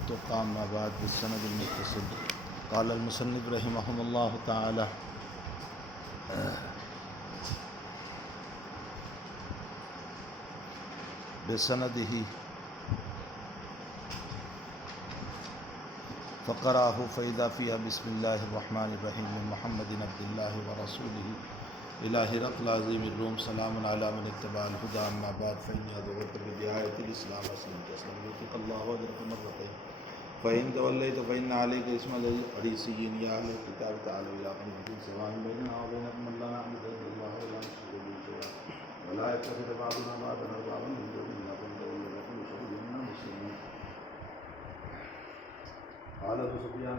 التقى أما بعد بالسند المتصل قال المصنف رحمه الله تعالى بسنده فقرأه فإذا فيها بسم الله الرحمن الرحيم من محمد عبد الله ورسوله إلى هرقل عظيم الروم سلام على من اتبع الهدى أما بعد فإني أدعوك بدعاية الإسلام أسلم تسلم يؤتك الله أجرك مرتين فإن توليت فإن عليك اسم الحريصيين يا أهل الكتاب تعالوا إلى كلمة سواء بيننا وبينكم ألا نعبد إلا الله ولا نشرك به شيئا ولا يتخذ بعضنا بعضا أربابا من دون الله فإن توليتم فاشهدوا إنا مسلمون. قال ابو سفيان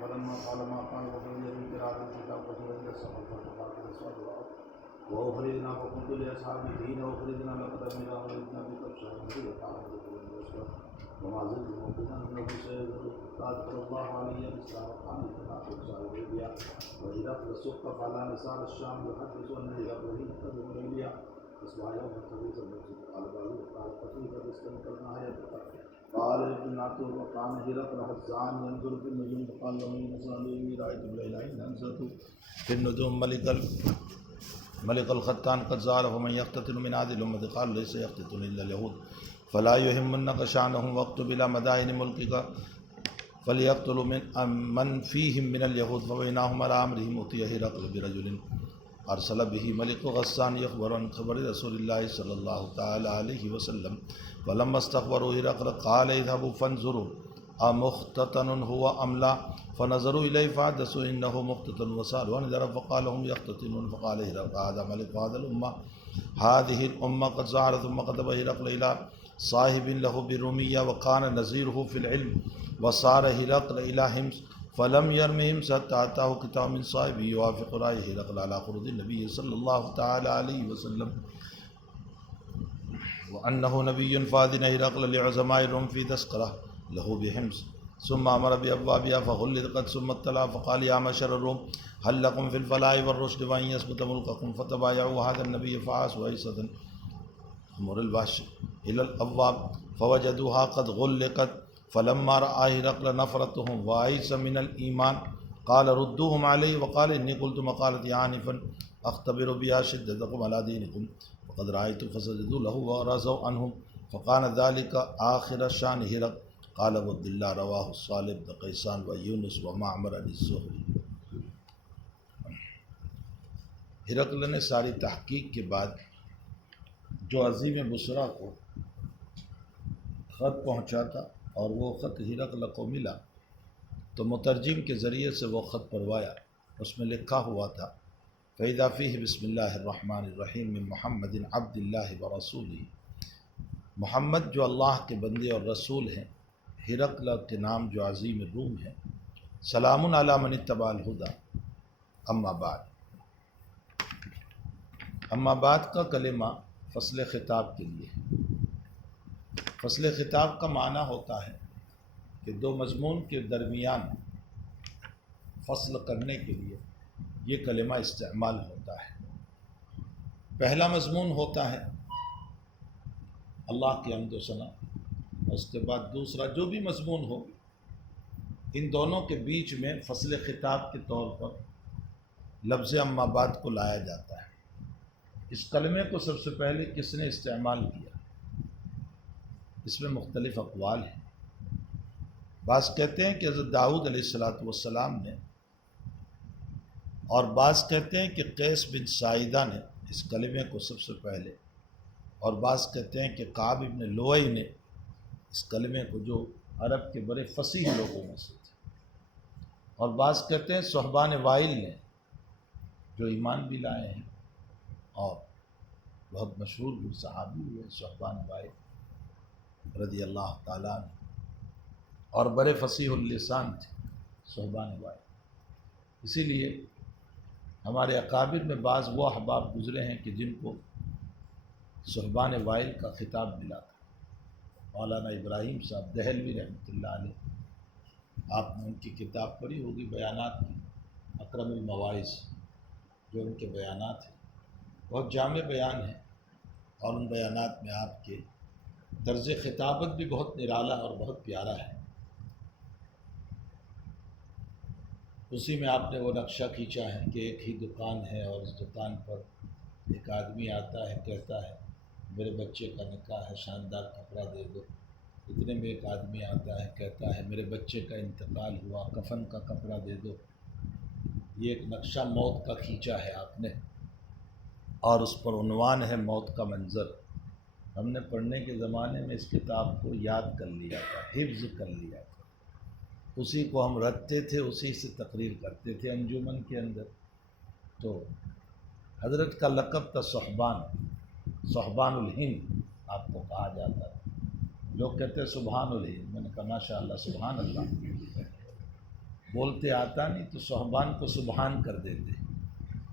فلما قال ما قال وبين قراءة الكتاب فسجد إلى السماء فارتفعت الأصوات وأخرجنا فقلت لأصحابي حين أخرجنا لقد أمنا ولدنا بكبشة وقال وما زلت موقنا أنه سيذكر الله علي الإسلام وقال التناقض سعودية وهرقل السقف على نسار الشام يحدث أن هرقل قدم إليا أصبح يوم الخميس المسجد قال بعض قال قتيبة استنكرنا يتقى قال ابن ناطور وقام هرقل حزان ينظر في النجوم فقال له إني رأيت الليلة حين أنزلت في النجوم ملك الختان قد زال فمن يقتتل من هذه الأمة قال ليس يقتتل إلا اليهود فلا يهمنك شأنهم واكتب إلى مدائن ملكك فليقتلوا من فيهم من اليهود فبينهم على أمرهم أتي هرقل برجل أرسل به ملك غسان يخبر عن خبر رسول الله صلى الله تعالى عليه وسلم فلما استخبروا هرقل قال اذهبوا فانظروا أمختتن هو أم لا فنظروا إليه فحدثوا إنه مختتن وسألوا عن ذلك فقال هم يختتنون فقال هرقل هذا ملك هذا الأمة هذه الأمة قد ظهر ثم كتب هرقل إلى صاحب له بالرومية وكان نظيره في العلم وصار هرقل إلى همس فلم يرمهم حتى أتاه كتاب من صاحبه يوافق رأي هرقل على خروج النبي صلى الله تعالى عليه وسلم وأنه نبي فاذن هرقل لعظماء الروم في تذكرة له بحمص ثم أمر بأبوابها فغلقت ثم اطلع فقال يا معشر الروم هل لكم في الفلاح والرشد وأن يثبت ملككم فتبايعوا هذا النبي فعاصوا عيسى أمر الوحش إلى الأبواب فوجدوها قد غلقت فلما رأى هرقل نفرتهم وعيسى من الإيمان قال ردوهم عليه وقال إني قلت مقالتي عنفا أختبر بها شدتكم على دينكم فقد رأيت فسجدوا له ورزوا عنهم فكان ذلك آخر شان هرقل قال عبد الله رواه الصالح بن قيسان ويونس ومعمر عن الزهري. ہرقل نے ساری تحقیق کے بعد جو عظیم بصرہ کو خط پہنچا تھا اور وہ خط ہرقل کو ملا تو مترجم کے ذریعے سے وہ خط پڑھوایا. اس میں لکھا ہوا تھا فَإِذَا فِيهِ بسم اللہ الرحمن الرحیم من محمد عبد اللہ ورسولہ. محمد جو اللہ کے بندے اور رسول ہیں، ہرقل کے نام جو عظیم الروم ہے، سلام علی من اتبع الہدی. اما بعد. اما بعد کا کلمہ فصل خطاب کے لیے. فصل خطاب کا معنی ہوتا ہے کہ دو مضمون کے درمیان فصل کرنے کے لیے یہ کلمہ استعمال ہوتا ہے. پہلا مضمون ہوتا ہے اللہ کی حمد و ثنا، اس کے بعد دوسرا جو بھی مضمون ہو، ان دونوں کے بیچ میں فصل خطاب کے طور پر لفظ اما بعد کو لایا جاتا ہے. اس کلمے کو سب سے پہلے کس نے استعمال کیا؟ اس میں مختلف اقوال ہیں. بعض کہتے ہیں کہ حضرت داؤد علیہ السلام نے، اور بعض کہتے ہیں کہ قیس بن ساعدہ نے اس کلمے کو سب سے پہلے، اور بعض کہتے ہیں کہ کعب ابن لؤی نے اس کلمے کو، جو عرب کے بڑے فصیح لوگوں میں سے تھے، اور بعض کہتے ہیں صحبان وائل نے، جو ایمان بھی لائے ہیں اور بہت مشہور بھی صحابی ہوئے صحبان وائل رضی اللہ تعالیٰ عنہ، اور بڑے فصیح اللسان تھے صحبان وائل. اسی لیے ہمارے اکابر میں بعض وہ احباب گزرے ہیں کہ جن کو صحبان وائل کا خطاب ملا تھا. مولانا ابراہیم صاحب دہلوی رحمۃ اللہ علیہ، آپ نے ان کی کتاب پڑھی ہوگی بیانات کی، اکرم المواعظ، جو ان کے بیانات ہیں بہت جامع بیان ہیں، اور ان بیانات میں آپ کے طرز خطابت بھی بہت نرالا اور بہت پیارا ہے. اسی میں آپ نے وہ نقشہ کھینچا ہے کہ ایک ہی دکان ہے اور اس دکان پر ایک آدمی آتا ہے، کہتا ہے میرے بچے کا نکاح ہے، شاندار کپڑا دے دو۔ اتنے میں ایک آدمی آتا ہے، کہتا ہے میرے بچے کا انتقال ہوا، کفن کا کپڑا دے دو۔ یہ ایک نقشہ موت کا کھینچا ہے آپ نے، اور اس پر عنوان ہے موت کا منظر۔ ہم نے پڑھنے کے زمانے میں اس کتاب کو یاد کر لیا تھا، حفظ کر لیا تھا، اسی کو ہم رکھتے تھے، اسی سے تقریر کرتے تھے انجمن کے اندر۔ تو حضرت کا لقب تھا صحبان، صحبان الہند آپ کو کہا جاتا ہے۔ لوگ کہتے ہیں سبحان الہند، میں نے کہا ماشاءاللہ سبحان اللہ، بولتے آتا نہیں تو صحبان کو سبحان کر دیتے،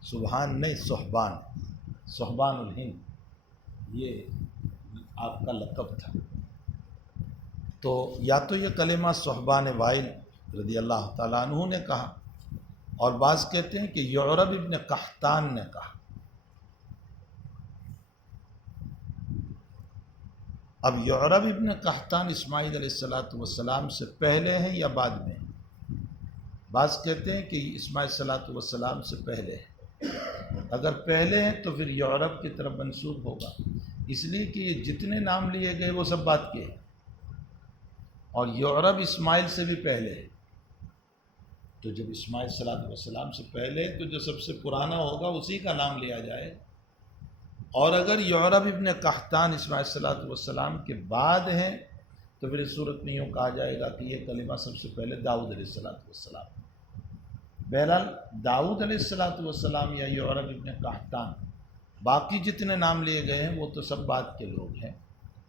سبحان نہیں صحبان، صحبان الہند یہ آپ کا لقب تھا۔ تو یا تو یہ کلمہ صحبان وائل رضی اللہ تعالیٰ عنہ نے کہا، اور بعض کہتے ہیں کہ یعرب ابن قحطان نے کہا۔ اب یعرب ابن قحطان اسماعیل علیہ السلام سے پہلے ہیں یا بعد میں؟ بعض کہتے ہیں کہ اسماعیل علیہ السلام سے پہلے ہے۔ اگر پہلے ہیں تو پھر یعرب کی طرف منسوب ہوگا، اس لیے کہ یہ جتنے نام لیے گئے وہ سب بعد کے ہیں، اور یعرب اسماعیل سے بھی پہلے ہے۔ تو جب اسماعیل علیہ السلام سے پہلے تو جو سب سے پرانا ہوگا اسی کا نام لیا جائے، اور اگر یعرب ابن قحطان اسماعیل علیہ السلام کے بعد ہیں تو پھر اس صورت میں یوں کہا جائے گا کہ یہ کلمہ سب سے پہلے داؤد علیہ السلام۔ بہرحال داؤد علیہ السلام یا یعرب ابن قحطان، باقی جتنے نام لیے گئے ہیں وہ تو سب بعد کے لوگ ہیں،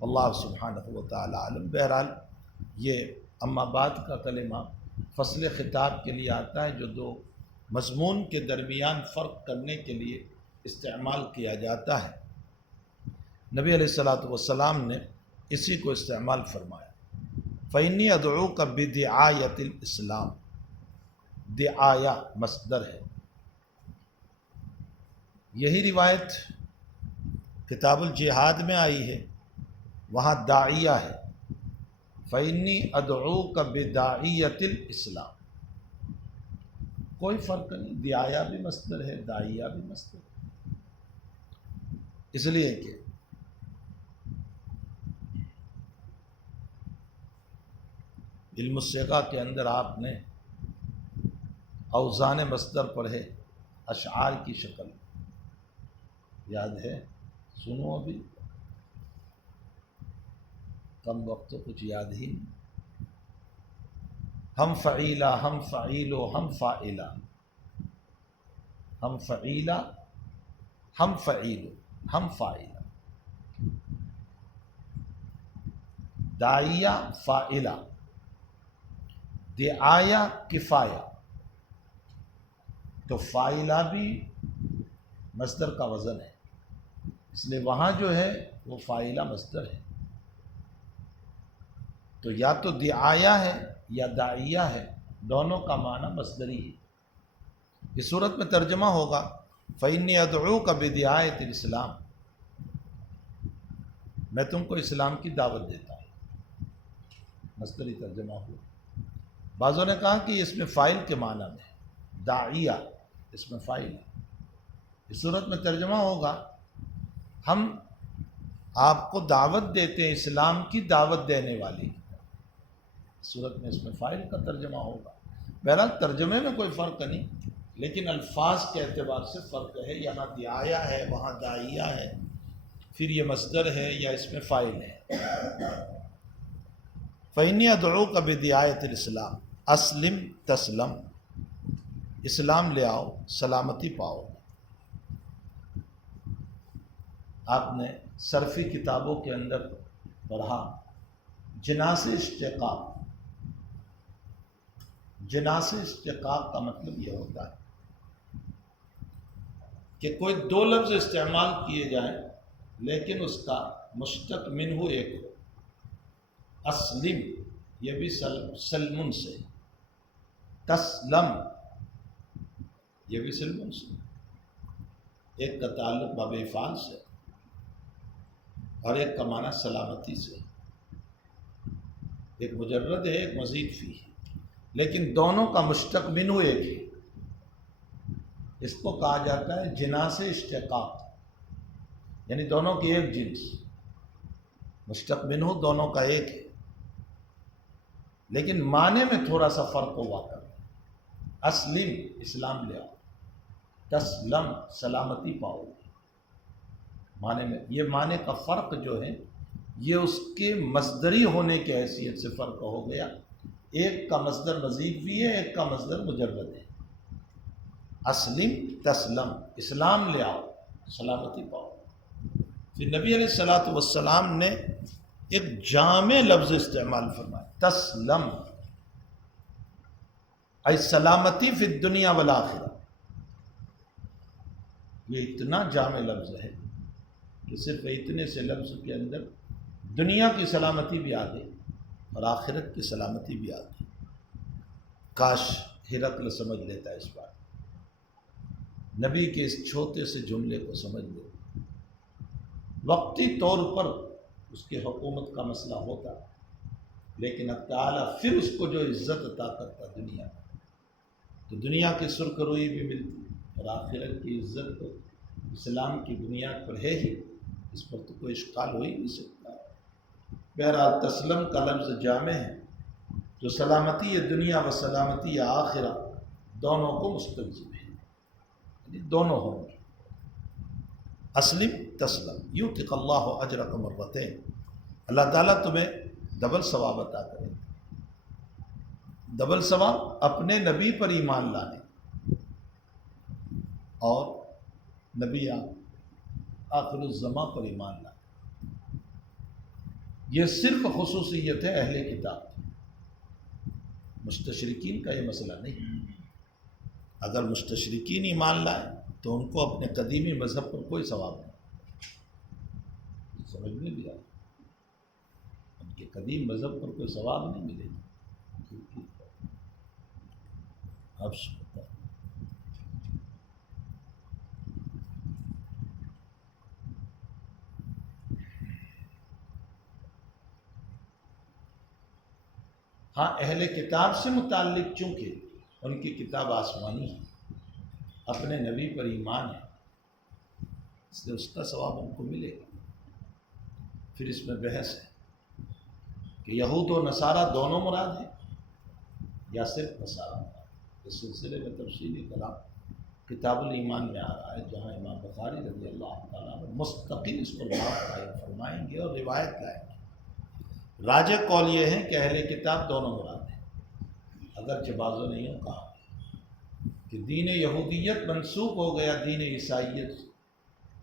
اللہ سبحانہ و تعالی عالم۔ بہرحال یہ اما بعد کا کلمہ فصل خطاب کے لیے آتا ہے، جو دو مضمون کے درمیان فرق کرنے کے لیے استعمال کیا جاتا ہے۔ نبی علیہ السلام نے اسی کو استعمال فرمایا۔ فَإِنِّي أَدْعُوكَ بِدِعَایَةِ الْإِسْلام، دعایا مصدر ہے۔ یہی روایت کتاب الجہاد میں آئی ہے، وہاں داعیہ ہے۔ فَإِنِّي أَدْعُوكَ بِدَاعِیَةِ الْإِسْلام، کوئی فرق نہیں، دعایا بھی مصدر ہے، داعیہ بھی مصدر ہے، اس لیے کہ علم الصیغہ کے اندر آپ نے اوزان مصدر پڑھے اشعار کی شکل، یاد ہے؟ سنو ابھی، کم وقت تو کچھ یاد ہی نہیں۔ ہم فعیلہ، ہم فعیلو، ہم فائلہ، ہم فعیلہ، ہم فعیلو، ہم فائلہ، داعیہ فائلہ، دعایہ کفایہ۔ تو فائلہ بھی مصدر کا وزن ہے، اس لیے وہاں جو ہے وہ فائلہ مصدر ہے۔ تو یا تو دعایا ہے یا داعیہ ہے، دونوں کا معنی مصدری ہے۔ اس صورت میں ترجمہ ہوگا فَإِنِّي أَدْعُوكَ بِدِعَایَةِ الْإِسْلَام، میں تم کو اسلام کی دعوت دیتا ہوں، مصدری ترجمہ ہوا۔ بعضوں نے کہا کہ اس میں فاعل کے معنی میں ہے، داعیہ اس میں فاعل ہے۔ اس صورت میں ترجمہ ہوگا ہم آپ کو دعوت دیتے ہیں، اسلام کی دعوت دینے والی۔ اس صورت میں اس میں فاعل کا ترجمہ ہوگا۔ بہرحال ترجمے میں کوئی فرق نہیں، لیکن الفاظ کے اعتبار سے فرق ہے، یہاں دعایا ہے وہاں داعیہ ہے، پھر یہ مصدر ہے یا اس میں فاعل ہے۔ فَإِنِّي أَدْعُوكَ بِدِعَایَةِ الْإِسْلَام أَسْلِمْ تَسْلَمْ، اسلام لے آؤ سلامتی پاؤ۔ آپ نے صرفی کتابوں کے اندر پڑھا جناس اشتقاق۔ جناس اشتقاق کا مطلب یہ ہوتا ہے کہ کوئی دو لفظ استعمال کیے جائیں لیکن اس کا مشتق منہ ایک ہو۔ اسلم یہ بھی سلمن سے، تسلم یہ بھی سلمن سے، ایک کا تعلق باب افعال سے اور ایک کا معنی سلامتی سے، ایک مجرد ہے ایک مزید فی ہے۔ لیکن دونوں کا مشتق منہ ایک ہے۔ اس کو کہا جاتا ہے جناس اشتقاق، یعنی دونوں کی ایک جنس، مشتق منہ دونوں کا ایک ہے، لیکن معنی میں تھوڑا سا فرق ہوا کر۔ اسلم اسلام لے آؤ، تسلم سلامتی پاؤ گے۔ معنی میں یہ معنی کا فرق جو ہے یہ اس کے مصدری ہونے کی حیثیت سے فرق ہو گیا۔ ایک کا مصدر مزید بھی ہے، ایک کا مصدر مجرد ہے۔ اسلم تسلم، اسلام لے آؤ سلامتی پاؤ۔ پھر نبی علیہ الصلوۃ والسلام نے ایک جامع لفظ استعمال فرمایا، تسلم ای سلامتی فی الدنیا والآخرہ۔ یہ اتنا جامع لفظ ہے کہ صرف اتنے سے لفظ کے اندر دنیا کی سلامتی بھی آ گئی اور آخرت کی سلامتی بھی آ گئی۔ کاش ہرقل سمجھ لیتا اس بات، نبی کے اس چھوٹے سے جملے کو سمجھ لے۔ وقتی طور پر اس کی حکومت کا مسئلہ ہوتا، لیکن اب تعالیٰ پھر اس کو جو عزت عطا کرتا دنیا میں، تو دنیا کی سرخ روئی بھی ملتی اور آخرت کی عزت تو اسلام کی بنیاد پر ہے ہی، اس پر تو کوئی اشکال ہو ہی نہیں سکتا۔ بہرحال تسلم کا لفظ جامع ہے جو سلامتی دنیا و سلامتی آخرہ دونوں کو مستلزم ہے، یعنی دونوں ہوں گے۔ اسلم تسلم یؤتک اللہ اجرک مرتین، اللہ تعالیٰ تمہیں ڈبل ثواب عطا کرے گا۔ ڈبل ثواب اپنے نبی پر ایمان لانے اور نبی آخر الزماں پر ایمان لانے، یہ صرف خصوصیت ہے اہل کتاب کی، مستشرقین کا یہ مسئلہ نہیں۔ اگر مستشرقین ایمان لائے تو ان کو اپنے قدیمی مذہب پر کوئی ثواب نہیں، سمجھ میں بھی آئے، ان کے قدیم مذہب پر کوئی ثواب نہیں ملے گا۔ اب سنتا ہاں، اہل کتاب سے متعلق چونکہ ان کی کتاب آسمانی ہے، اپنے نبی پر ایمان ہے، اس لیے اس کا ثواب ان کو ملے گا۔ پھر اس میں بحث ہے کہ یہود و نصارہ دونوں مراد ہیں یا صرف نصارہ مراد۔ اس سلسلے میں تفصیلی کلام کتاب الایمان میں آ رہا ہے، جہاں امام بخاری رضی اللہ تعالیٰ عنہ مستقل اس پر بات قائم فرمائیں گے اور روایت لائیں گے۔ راجح قول یہ ہے کہ اہل کتاب دونوں مراد ہیں، اگرچہ بعضوں نے یوں کہا کہ دین یہودیت منسوخ ہو گیا دین عیسائیت،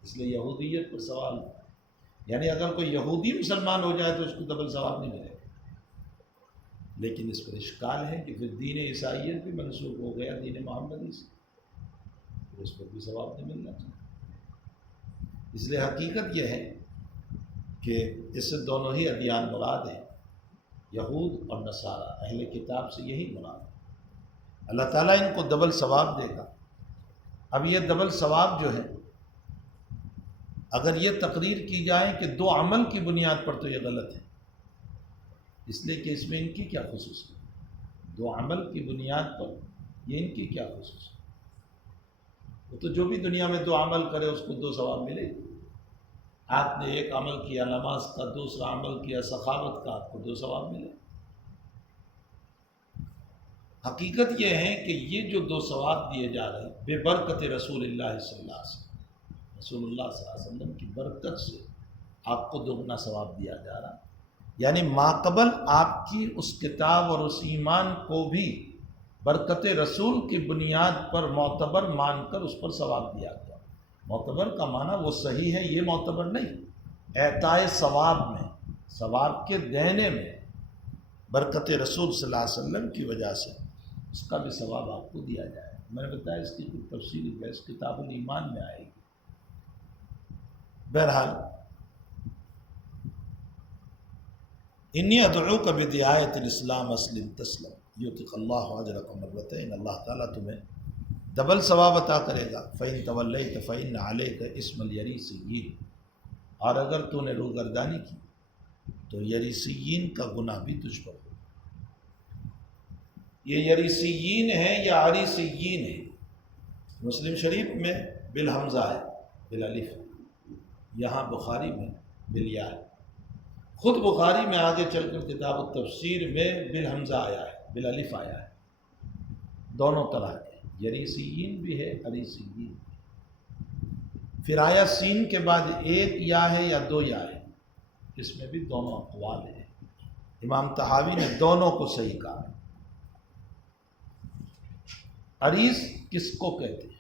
اس لیے یہودیت پر سوال، یعنی اگر کوئی یہودی مسلمان ہو جائے تو اس کو ڈبل ثواب نہیں ملے گا، لیکن اس پر اشکال ہے کہ پھر دین عیسائیت بھی منسوخ ہو گیا دین محمدی سے، پھر اس پر بھی ثواب نہیں ملنا چاہیے۔ اس لیے حقیقت یہ ہے کہ اس سے دونوں ہی ادیان مراد ہیں، یہود اور نصارہ، اہل کتاب سے یہی مراد ہے۔ اللہ تعالیٰ ان کو ڈبل ثواب دے گا۔ اب یہ ڈبل ثواب جو ہے، اگر یہ تقریر کی جائے کہ دو عمل کی بنیاد پر تو یہ غلط ہے، اس لیے کہ اس میں ان کی کیا خصوصیت ہے؟ دو عمل کی بنیاد پر یہ ان کی کیا خصوصیت ہے؟ وہ تو جو بھی دنیا میں دو عمل کرے اس کو دو ثواب ملے گا۔ آپ نے ایک عمل کیا نماز کا، دوسرا عمل کیا سخاوت کا، آپ کو دو ثواب ملے۔ حقیقت یہ ہے کہ یہ جو دو ثواب دیے جا رہے ہیں بے برکت رسول اللہ صلی اللہ علیہ وسلم، رسول اللہ صلی اللہ علیہ وسلم کی برکت سے آپ کو دوگنا ثواب دیا جا رہا ہے، یعنی ماقبل آپ کی اس کتاب اور اس ایمان کو بھی برکت رسول کی بنیاد پر معتبر مان کر اس پر ثواب دیا گیا۔ معتبر کا معنی وہ صحیح ہے، یہ معتبر نہیں، اعطائے ثواب میں، ثواب کے دینے میں برکت رسول صلی اللہ علیہ وسلم کی وجہ سے اس کا بھی ثواب آپ کو دیا جائے۔ میں نے بتایا اس کی کچھ تفصیلی بحث کتاب الایمان میں آئے گی۔ بہرحال انی ادعوک بدعایت الاسلام اسلم تسلم یؤتک اللہ اجرک مرتین، اللہ تعالیٰ تمہیں ڈبل ثواب عطا کرے گا۔ فإن تولیت فإن علیک اسم الیریسیین، اور اگر تو نے روگردانی کی تو یریسیین کا گناہ بھی تجھ پر ہو۔ یہ یریسیین ہیں یا عریسیین ہیں؟ مسلم شریف میں بالحمزہ ہے، بالالف، یہاں بخاری میں بالیا ہے۔ خود بخاری میں آگے چل کر کتاب التفسیر میں بالحمزہ آیا ہے، بالالف آیا ہے۔ دونوں طرح کے، یریسیین بھی ہے، عریسیین۔ پھر آیا سین کے بعد ایک یا ہے یا دو یا ہے، اس میں بھی دونوں اقوال ہیں۔ امام طحاوی نے دونوں کو صحیح کہا۔ عریس کس کو کہتے ہیں؟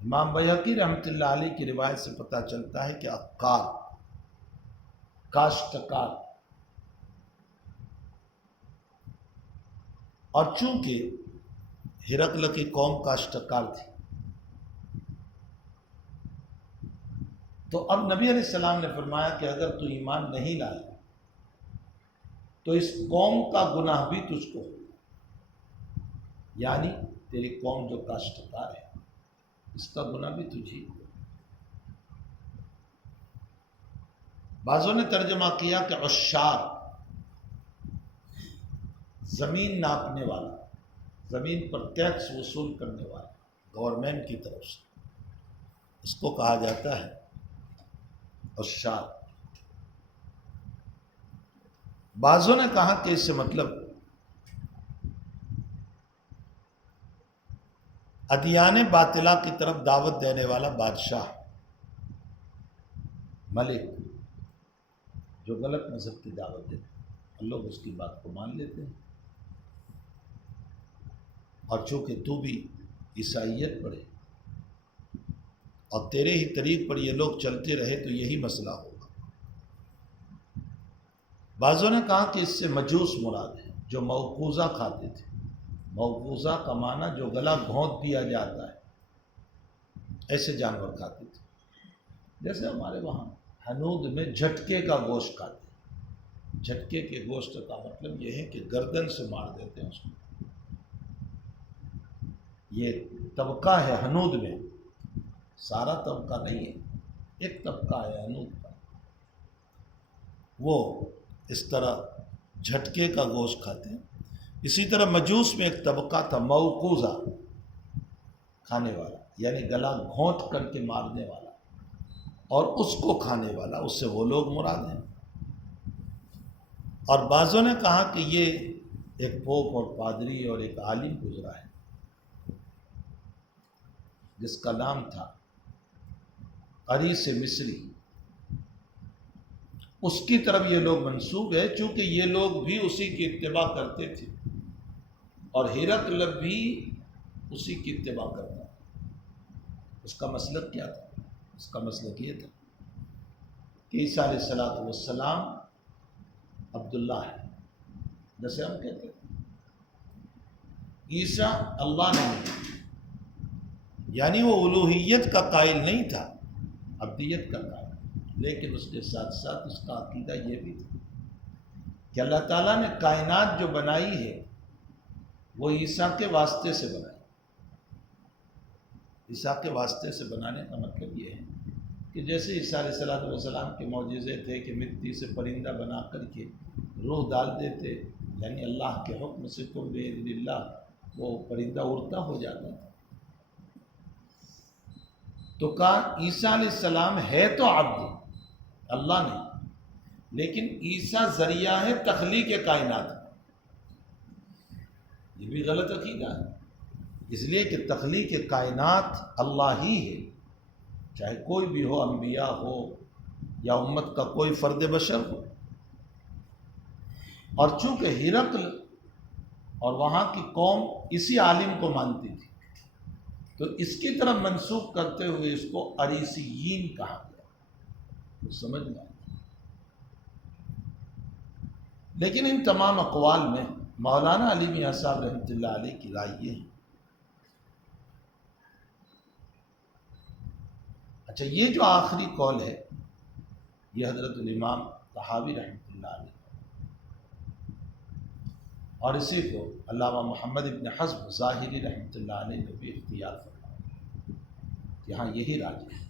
امام بیہقی رحمۃ اللہ علیہ کی روایت سے پتہ چلتا ہے کہ عقار، کاشتکار، اور چونکہ ہرقل کی قوم کاشتکار تھی، تو اب نبی علیہ السلام نے فرمایا کہ اگر تو ایمان نہیں لائے تو اس قوم کا گناہ بھی تجھ کو ہو، یعنی تیری قوم جو کاشتکار ہے اس کا گناہ بھی تجھی کو۔ بعضوں نے ترجمہ کیا کہ عشار، زمین ناپنے والا، زمین پر ٹیکس وصول کرنے والا گورنمنٹ کی طرف سے، اس کو کہا جاتا ہے عشار۔ بعضوں نے کہا کہ اس سے مطلب ادیان باطلہ کی طرف دعوت دینے والا بادشاہ، ملک، جو غلط مذہب کی دعوت دیتے ہیں اور لوگ اس کی بات کو مان لیتے ہیں، اور چونکہ تو بھی عیسائیت پڑھے اور تیرے ہی طریق پر یہ لوگ چلتے رہے تو یہی مسئلہ ہوگا۔ بعضوں نے کہا کہ اس سے مجوس مراد ہے، جو موقوذہ کھاتے تھے۔ موقوذہ کا معنی جو گلا گھونٹ دیا جاتا ہے، ایسے جانور کھاتے تھے۔ جیسے ہمارے وہاں ہنود میں جھٹکے کا گوشت کھاتے ہیں۔ جھٹکے کے گوشت کا مطلب یہ ہے کہ گردن سے مار دیتے ہیں اس کو۔ یہ طبقہ ہے ہنود میں، سارا طبقہ نہیں ہے، ایک طبقہ ہے ہنود کا، وہ اس طرح جھٹکے کا گوشت کھاتے ہیں۔ اسی طرح مجوس میں ایک طبقہ تھا موقوذہ، کھانے والا، یعنی گلا گھونٹ کر کے مارنے والا اور اس کو کھانے والا، اس سے وہ لوگ مراد ہیں۔ اور بعضوں نے کہا کہ یہ ایک پوپ اور پادری اور ایک عالم گزرا ہے جس کا نام تھا عریس مصری، اس کی طرف یہ لوگ منسوب ہے، چونکہ یہ لوگ بھی اسی کی اتباع کرتے تھے اور ہرقل بھی اسی کی اتباع کرتا تھا۔ اس کا مسلک کیا تھا؟ اس کا مسلک یہ تھا کہ عیسیٰ علیہ السلام عبداللہ ہے، جیسے ہم کہتے ہیں عیسیٰ اللہ نہیں، یعنی وہ الوہیت کا قائل نہیں تھا، عبدیت کا قائل، لیکن اس کے ساتھ ساتھ اس کا عقیدہ یہ بھی تھا کہ اللہ تعالیٰ نے کائنات جو بنائی ہے وہ عیسیٰ کے واسطے سے بنائی۔ عیسیٰ کے واسطے سے بنانے کا مطلب یہ ہے کہ جیسے عیسیٰ علیہ السلام کے معجزے تھے کہ مٹی سے پرندہ بنا کر کے روح ڈال دیتے، یعنی اللہ کے حکم سے کن بإذن اللہ وہ پرندہ اڑتا ہو جاتا تھا، تو کہا عیسیٰ علیہ السلام ہے تو عبد، اللہ نہیں، لیکن عیسیٰ ذریعہ ہے تخلیق کائنات۔ یہ بھی غلط عقیدہ ہے، اس لیے کہ تخلیق کائنات اللہ ہی ہے، چاہے کوئی بھی ہو، انبیاء ہو یا امت کا کوئی فرد بشر ہو۔ اور چونکہ ہرقل اور وہاں کی قوم اسی عالم کو مانتی تھی تو اس کی طرف منسوب کرتے ہوئے اس کو عریسیین کہا گیا، سمجھ میں آیا۔ لیکن ان تمام اقوال میں مولانا علی میاں صاحب رحمۃ اللہ علیہ کی رائے یہ ہے۔ اچھا، یہ جو آخری قول ہے یہ حضرت الامام طحاوی رحمۃ اللہ علیہ، اور اسی کو علامہ محمد ابن حزم ظاہری رحمۃ اللہ علیہ نے بھی اختیار فرمایا، یہاں یہی راجح ہے۔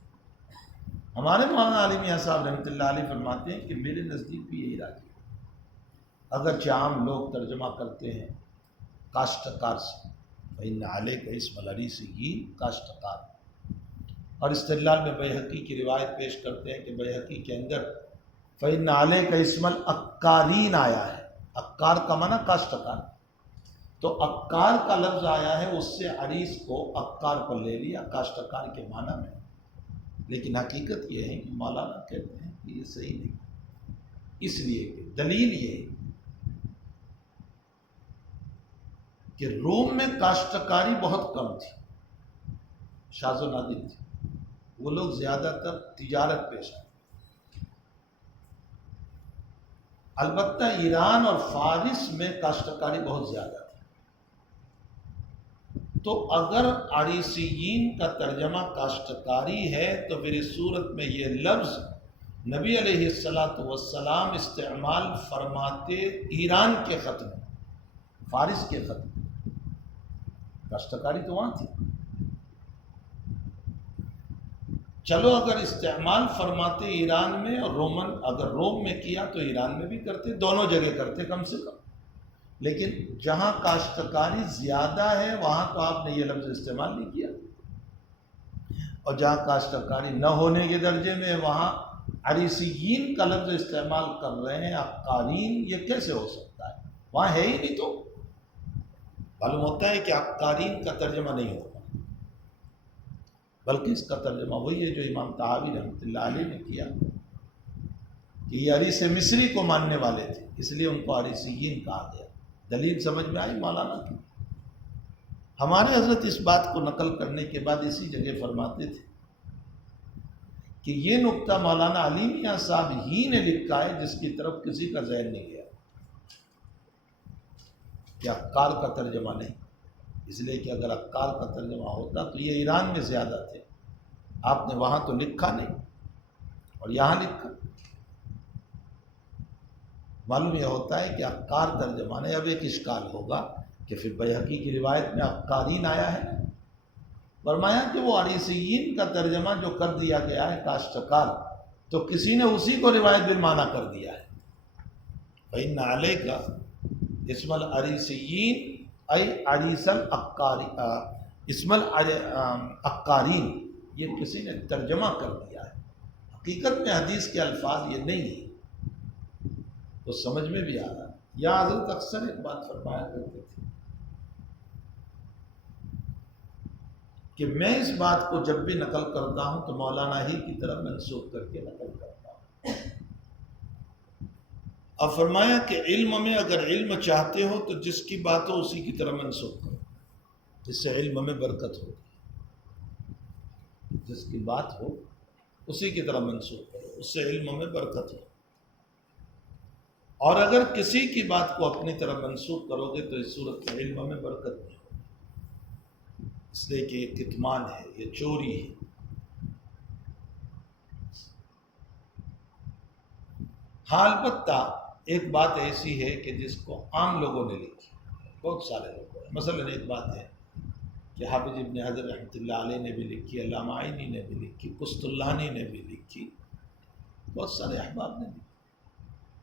ہمارے مولانا علی میاں صاحب رحمۃ اللہ علیہ فرماتے ہیں کہ میرے نزدیک بھی یہی راجح ہے، اگرچہ عام لوگ ترجمہ کرتے ہیں کاشتکار سے، فإن علیک اسم العریسیین کاشتکار، اور استدلال میں بیہقی کی روایت پیش کرتے ہیں کہ بیہقی کے اندر فإن علیک اسم العکارین آیا ہے، عکار کا معنی کاشتکار، تو عکار کا لفظ آیا ہے، اس سے عریس کو عکار پر لے لیا کاشتکار کے معنی میں، لیکن حقیقت یہ ہے کہ مولانا کہتے ہیں کہ یہ صحیح نہیں، اس لیے کہ دلیل یہ ہے کہ روم میں کاشتکاری بہت کم تھی، شاذ و نادر تھی، وہ لوگ زیادہ تر تجارت پیشہ، البتہ ایران اور فارس میں کاشتکاری بہت زیادہ تھی، تو اگر عریسیین کا ترجمہ کاشتکاری ہے تو پھر اس صورت میں یہ لفظ نبی علیہ السلام استعمال فرماتے ایران کے خط میں، فارس کے خط میں، کاشتکاری تو وہاں تھی، چلو اگر استعمال فرماتے ایران میں اور اگر روم میں کیا تو ایران میں بھی کرتے، دونوں جگہ کرتے کم سے کم، لیکن جہاں کاشتکاری زیادہ ہے وہاں تو آپ نے یہ لفظ استعمال نہیں کیا، اور جہاں کاشتکاری نہ ہونے کے درجے میں وہاں عریسیین کا لفظ استعمال کر رہے ہیں، عکارین، یہ کیسے ہو سکتا ہے؟ وہاں ہے ہی نہیں، تو معلوم ہوتا ہے کہ عکارین کا ترجمہ نہیں ہوگا، بلکہ اس کا ترجمہ وہی ہے جو امام طحاوی رحمۃ اللہ علیہ نے کیا کہ یہ عریس مصری کو ماننے والے تھے، اس لیے ان کو عریسیین کہا گیا۔ دلیل سمجھ میں آئی مولانا کی؟ ہمارے حضرت اس بات کو نقل کرنے کے بعد اسی جگہ فرماتے تھے کہ یہ نقطہ مولانا علی میاں صاحب ہی نے لکھا ہے، جس کی طرف کسی کا ذہن نہیں گیا کہ عکار کا ترجمہ نہیں، اس لیے کہ اگر عکار کا ترجمہ ہوتا تو یہ ایران میں زیادہ تھے، آپ نے وہاں تو لکھا نہیں اور یہاں لکھا، معلوم یہ ہوتا ہے کہ عکار ترجمہ نہیں۔ اب ایک اشکال ہوگا کہ پھر بیہقی کی روایت میں عکارین آیا ہے، فرمایا کہ وہ عریسیین کا ترجمہ جو کر دیا گیا ہے کاشتکار، تو کسی نے اسی کو روایت بالمعنی کر دیا ہے، فإن علیک اسم العریسیین ای عریس اسم العکارین، یہ کسی نے ترجمہ کر دیا ہے، حقیقت میں حدیث کے الفاظ یہ نہیں ہیں، تو سمجھ میں بھی آ رہا ہے۔ یا حضرت اکثر ایک بات فرمایا کرتے تھے کہ میں اس بات کو جب بھی نقل کرتا ہوں تو مولانا ہی کی طرف منسوخ کر کے نقل کرتا ہوں۔ اب فرمایا کہ علم میں اگر علم چاہتے ہو تو جس کی بات ہو اسی کی طرف منسوخ کرو، اس سے علم میں برکت ہوگی، جس کی بات ہو اسی کی طرف منسوخ کرو، اس سے علم میں برکت ہو، اور اگر کسی کی بات کو اپنی طرف منسوخ کرو گے تو اس صورت میں علم میں برکت نہیں ہوگی، اس لیے کہ یہ کتمان ہے، یہ چوری ہے۔ ہاں البتہ ایک بات ایسی ہے کہ جس کو عام لوگوں نے لکھی، بہت سارے لوگوں نے، مثلا ایک بات ہے کہ حافظ ابن حجر رحمۃ اللہ علیہ نے بھی لکھی، علامہ عینی نے بھی لکھی، قسطلانی نے بھی لکھی، بہت سارے احباب نے بھی،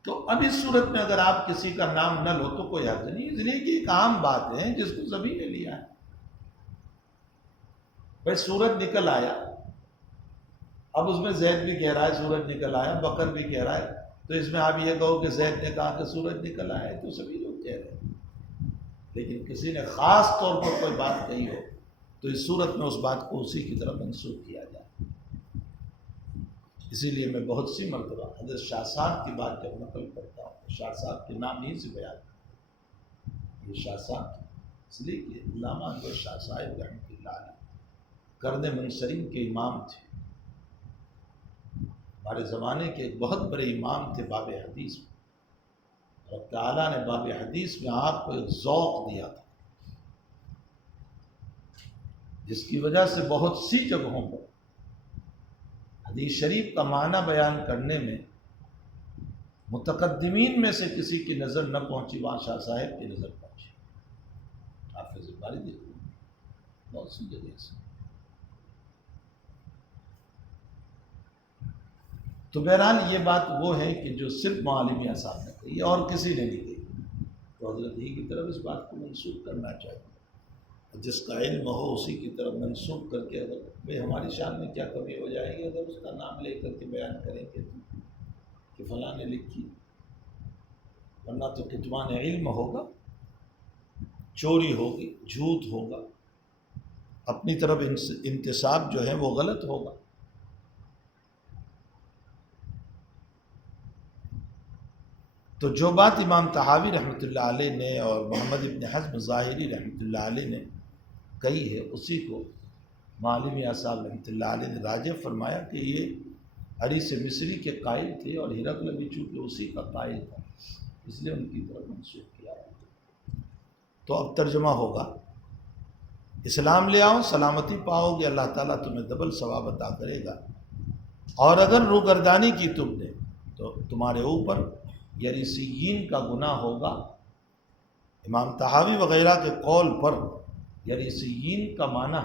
تو اب اس صورت میں اگر آپ کسی کا نام نہ لو تو کوئی حرج نہیں، اس لیے کہ ایک عام بات ہے جس کو سبھی نے لیا ہے، بھائی سورج نکل آیا، اب اس میں زید بھی کہہ رہا ہے سورج نکل آیا، بکر بھی کہہ رہا ہے، تو اس میں آپ یہ کہو کہ زید نے کہا کہ سورج نکل آیا ہے، تو سبھی لوگ کہہ رہے ہیں، لیکن کسی نے خاص طور پر کوئی بات کہی ہو تو اس صورت میں اس بات کو اسی کی طرف منسوخ کیا جائے۔ اسی لیے میں بہت سی مرتبہ حضرت شاہ صاحب کی بات جب نقل کرتا ہوں تو شاہ صاحب کے نام نہیں سے بیان کرتا، یہ شاہ صاحب اس لیے کہ علامہ اکبر شاہ صاحب رحمۃ اللہ علیہ قرن منصرین کے امام تھے، ہمارے زمانے کے ایک بہت بڑے امام تھے باب حدیث میں، رب تعالیٰ نے باب حدیث میں آپ کو ایک ذوق دیا تھا جس کی وجہ سے بہت سی جگہوں پر حدیث شریف کا معنی بیان کرنے میں متقدمین میں سے کسی کی نظر نہ پہنچی، وہاں شاہ صاحب کی نظر پہنچی، حافظ باری دیکھو بہت سی جگہ سے۔ تو بہرحال یہ بات وہ ہے کہ جو صرف معلم صاحب نے کہی اور کسی نے نہیں کہی، تو حضرت ہی کی طرف اس بات کو منسوخ کرنا چاہیے، جس کا علم ہو اسی کی طرف منسوخ کر کے اگر بھئی ہماری شان میں کیا کمی ہو جائے گی اگر اس کا نام لے کر کے بیان کریں گے کہ فلاں نے لکھی، ورنہ تو کتمان علم ہوگا، چوری ہوگی، جھوٹ ہوگا، اپنی طرف انتساب جو ہے وہ غلط ہوگا۔ تو جو بات امام طحاوی رحمۃ اللہ علیہ نے اور محمد ابن حزم ظاہری رحمۃ اللہ علیہ نے کہی ہے، اسی کو معالم اعصاب رحمۃ اللہ علیہ نے راجح فرمایا کہ یہ حدیث مصری کے قائل تھے اور ہرقل بھی چونکہ اسی کا قائل تھا اس لیے ان کی طرف منسوخ کیا۔ تو اب ترجمہ ہوگا، اسلام لے آؤ سلامتی پاؤ گے، اللہ تعالیٰ تمہیں ڈبل ثواب عطا کرے گا، اور اگر روگردانی کی تم نے تو تمہارے اوپر یریسیین کا گناہ ہوگا۔ امام طحاوی وغیرہ کے قول پر یریسیین کا معنی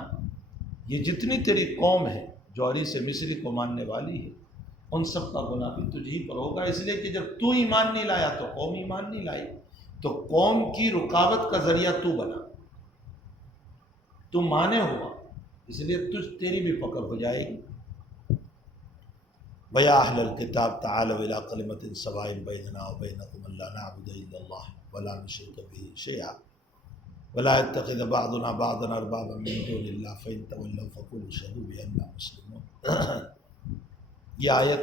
یہ جتنی تیری قوم ہے جو حدیث مصری کو ماننے والی ہے ان سب کا گناہ بھی تجھ ہی پر ہوگا، اس لیے کہ جب تو ایمان نہیں لایا تو قوم ایمان نہیں لائی، تو قوم کی رکاوٹ کا ذریعہ تو بنا، تو مانے ہوا، اس لیے تیری بھی پکڑ ہو جائے گی۔ وَيَا أَهْلَ الْكِتَابِ تَعَالَوْا إِلَىٰ كَلِمَةٍ سَوَاءٍ بَيْنَنَا وَبَيْنَكُمْ أَلَّا نَعْبُدَ إِلَّا اللَّهَ وَلَا نُشْرِكَ بِهِ شَيْئًا وَلَا يَتَّخِذَ بَعْضُنَا بَعْضًا أَرْبَابًا مِّن دُونِ اللَّهِ فَإِن تَوَلَّوْا فَقُولُوا اشْهَدُوا بِأَنَّا مُسْلِمُونَ۔ یہ آیت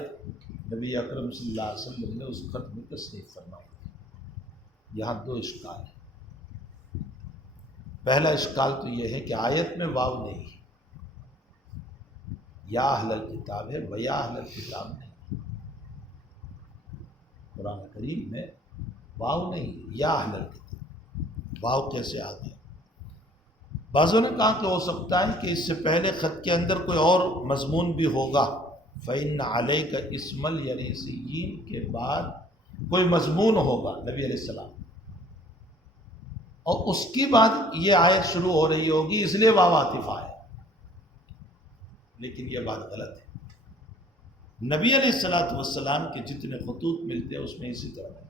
نبی اکرم صلی اللہ علیہ وسلم نے اس خط میں تصنیف فرمائی تھی۔ یہاں دو اشکال ہیں۔ پہلا اشکال تو یہ ہے کہ آیت میں واو نہیں ہے، یا اہل الکتاب ہے، ویا اہل الکتاب نہیں۔ قرآن کریم میں واو نہیں ہے، یا اہل الکتاب، واو کیسے آ گیا؟ بعضوں نے کہا کہ ہو سکتا ہے کہ اس سے پہلے خط کے اندر کوئی اور مضمون بھی ہوگا، فَإِنَّ عَلَيْكَ اسْمَ الْيَرِيسِيِّينَ کے بعد کوئی مضمون ہوگا نبی علیہ السلام، اور اس کی بعد یہ آیت شروع ہو رہی ہوگی، اس لیے واو عاطفہ ہے۔ لیکن یہ بات غلط ہے، نبی علیہ السلام کے جتنے خطوط ملتے ہیں اس میں اسی طرح ملتے ہیں،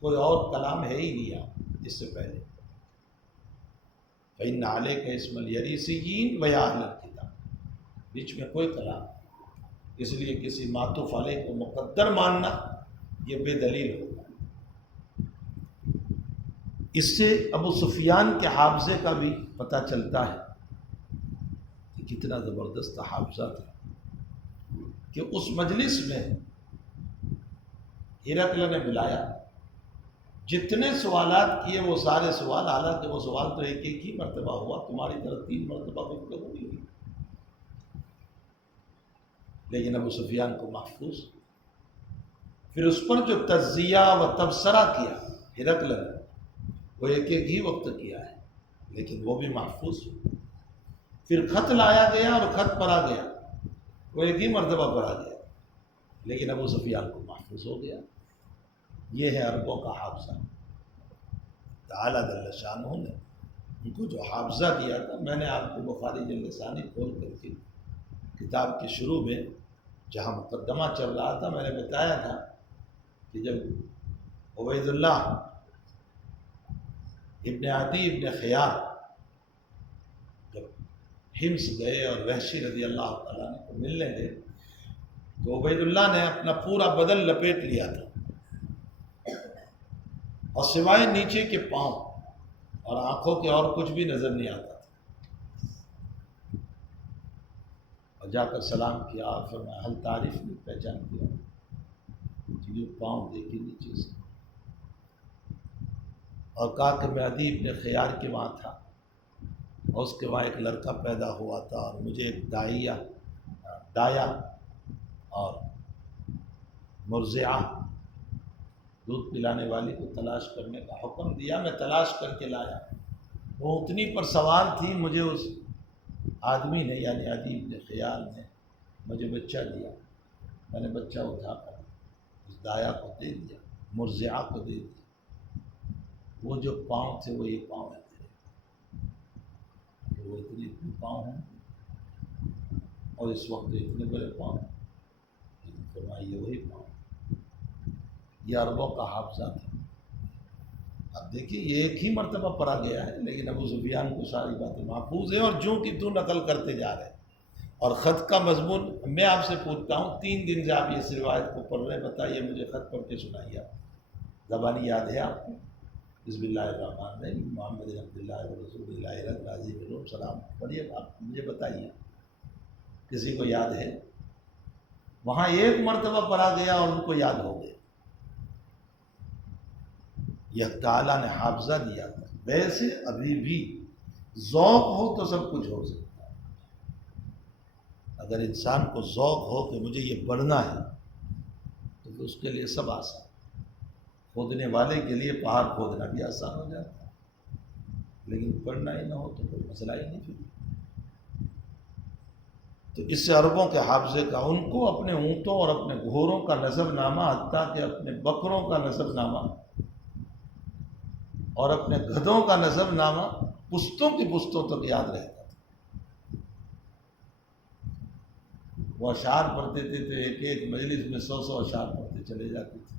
کوئی اور کلام ہے ہی نہیں یہاں اس سے پہلے۔ فَإِنَّ عَلَيْكَ اسْمَ الْيَرِيسِيِّينَ وَيَا أَهْلَ الْكِتَابِ، بیچ میں کوئی کلام، اس لیے کسی معطوف علیہ کو مقدر ماننا یہ بے دلیل ہوگا۔ اس سے ابو سفیان کے حافظے کا بھی پتہ چلتا ہے کہ کتنا زبردست حافظہ تھا، کہ اس مجلس میں ہرقل نے بلایا، جتنے سوالات کیے وہ سارے سوال، حالانکہ وہ سوال تو ایک ایک ہی مرتبہ ہوا، تمہاری طرف 3 مرتبہ گفتگو ہوئی، لیکن ابو سفیان کو محفوظ۔ پھر اس پر جو تجزیہ و تبصرہ کیا ہرقل نے وہ ایک ایک ہی وقت کیا ہے، لیکن وہ بھی محفوظ۔ پھر خط لایا گیا اور خط پڑھا گیا، وہ ایک ہی مرتبہ پڑھا گیا، لیکن ابو سفیان کو محفوظ ہو گیا۔ یہ ہے عربوں کا حافظہ۔ تعالیٰ جل شانہ نے ان کو جو حافظہ دیا تھا، میں نے آپ کو بخاری جلد ثانی کھول کر کے کتاب کے شروع میں جہاں مقدمہ چل رہا تھا میں نے بتایا تھا کہ جب عبید اللہ ابن عدی ابن خیار جب حمص گئے اور وحشی رضی اللہ تعالیٰ عنہ کو ملنے گئے تو عبید اللہ نے اپنا پورا بدن لپیٹ لیا تھا، اور سوائے نیچے کے پاؤں اور آنکھوں کے اور کچھ بھی نظر نہیں آتا تھا، اور جا کر سلام کیا اور فرمایا حل تعریف میں پہچان کیا، جو پاؤں دیکھے نیچے سے، اور کہا کہ میں عدی ابن خیار کے وہاں تھا اور اس کے وہاں ایک لڑکا پیدا ہوا تھا، اور مجھے ایک دایا اور مرضعہ دودھ پلانے والی کو تلاش کرنے کا حکم دیا، میں تلاش کر کے لایا، وہ اتنی پر سوال تھی، مجھے اس آدمی نے یعنی عدی ابن خیار نے مجھے بچہ دیا، میں نے بچہ اٹھا کر اس دایا کو دے دیا، مرضعہ کو دے دیا، وہ جو پاؤں تھے وہ یہ پاؤں ہیں تیرے، وہ اتنے پاؤں ہیں اور اس وقت اتنے بڑے پاؤں ہیں، لیکن فرمائیے وہی پاؤں۔ یہ عربوں کا حافظہ تھا، اب دیکھیے یہ ایک ہی مرتبہ پڑھا گیا ہے، لیکن ابو سفیان کو ساری باتیں محفوظ ہیں، اور جو کہ تو نقل کرتے جا رہے ہیں۔ اور خط کا مضمون میں آپ سے پوچھتا ہوں، 3 دن سے آپ اس روایت کو پڑھ رہے ہیں، بتائیے مجھے خط پڑھ کے سنائیے آپ، زبانی یاد ہے آپ کو؟ بسم اللہ الرحمن الرحیم، محمد عبداللہ رسول اللہ راضی بلوم سلام، پڑھیے آپ مجھے بتائیے، کسی کو یاد ہے؟ وہاں ایک مرتبہ پڑھا گیا اور ان کو یاد ہو گیا۔ یہ تعالیٰ نے حافظہ دیا تھا۔ ویسے ابھی بھی ذوق ہو تو سب کچھ ہو سکتا ہے۔ اگر انسان کو ذوق ہو کہ مجھے یہ پڑھنا ہے تو پھر اس کے لیے سب آسان، کھودنے والے کے لیے پہاڑ کھودنا بھی آسان ہو جاتا ہے، لیکن پڑھنا ہی نہ ہو تو کوئی مسئلہ ہی نہیں پھر۔ تو اس سے عربوں کے حافظے کا، ان کو اپنے اونٹوں اور اپنے گھوڑوں کا نسب نامہ، حتیٰ کہ اپنے بکروں کا نسب نامہ اور اپنے گدھوں کا نسب نامہ پشتوں کی پشتوں تک یاد رہتا تھا۔ وہ اشعار پڑھتے تھے تو ایک ایک مجلس میں 100 اشعار پڑھتے چلے جاتے تھے۔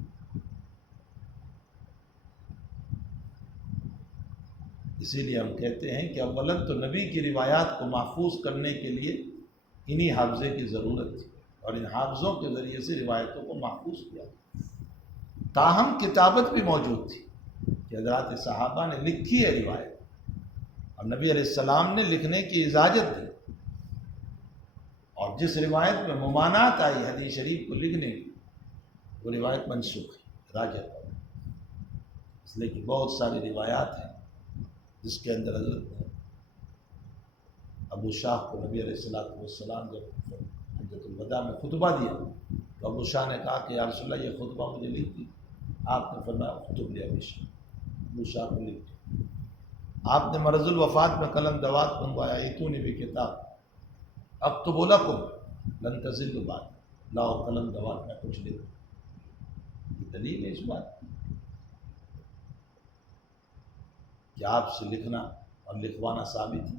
اسی لیے ہم کہتے ہیں کہ اولاً تو نبی کی روایات کو محفوظ کرنے کے لیے انہی حافظے کی ضرورت تھی، اور ان حافظوں کے ذریعے سے روایتوں کو محفوظ کیا۔ تاہم کتابت بھی موجود تھی کہ حضرات صحابہ نے لکھی ہے روایت، اور نبی علیہ السلام نے لکھنے کی اجازت دی، اور جس روایت میں ممانعت آئی حدیث شریف کو لکھنے کی، وہ روایت منسوخ ہے، راجع ہے، اس لیے کہ بہت ساری روایات ہیں جس کے اندر حضرت نے ابو شاہ کو نبی علیہ السلام جب حجۃ الوداع میں خطبہ دیا تو ابو شاہ نے کہا کہ یا رسول اللہ یہ خطبہ مجھے لکھ دی۔ آپ نے فرمایا اکتب لی ابی شاہ، ابو شاہ کو لکھ دی۔ آپ نے مرض الوفات میں قلم دوات منگوایا، ایتونی بھی کتاب اکتب لکم لن تضلوا بعد، لاؤ قلم دوات میں کچھ لکھ۔ یہ دلیل ہے اس بات کہ آپ سے لکھنا اور لکھوانا ثابت ہے۔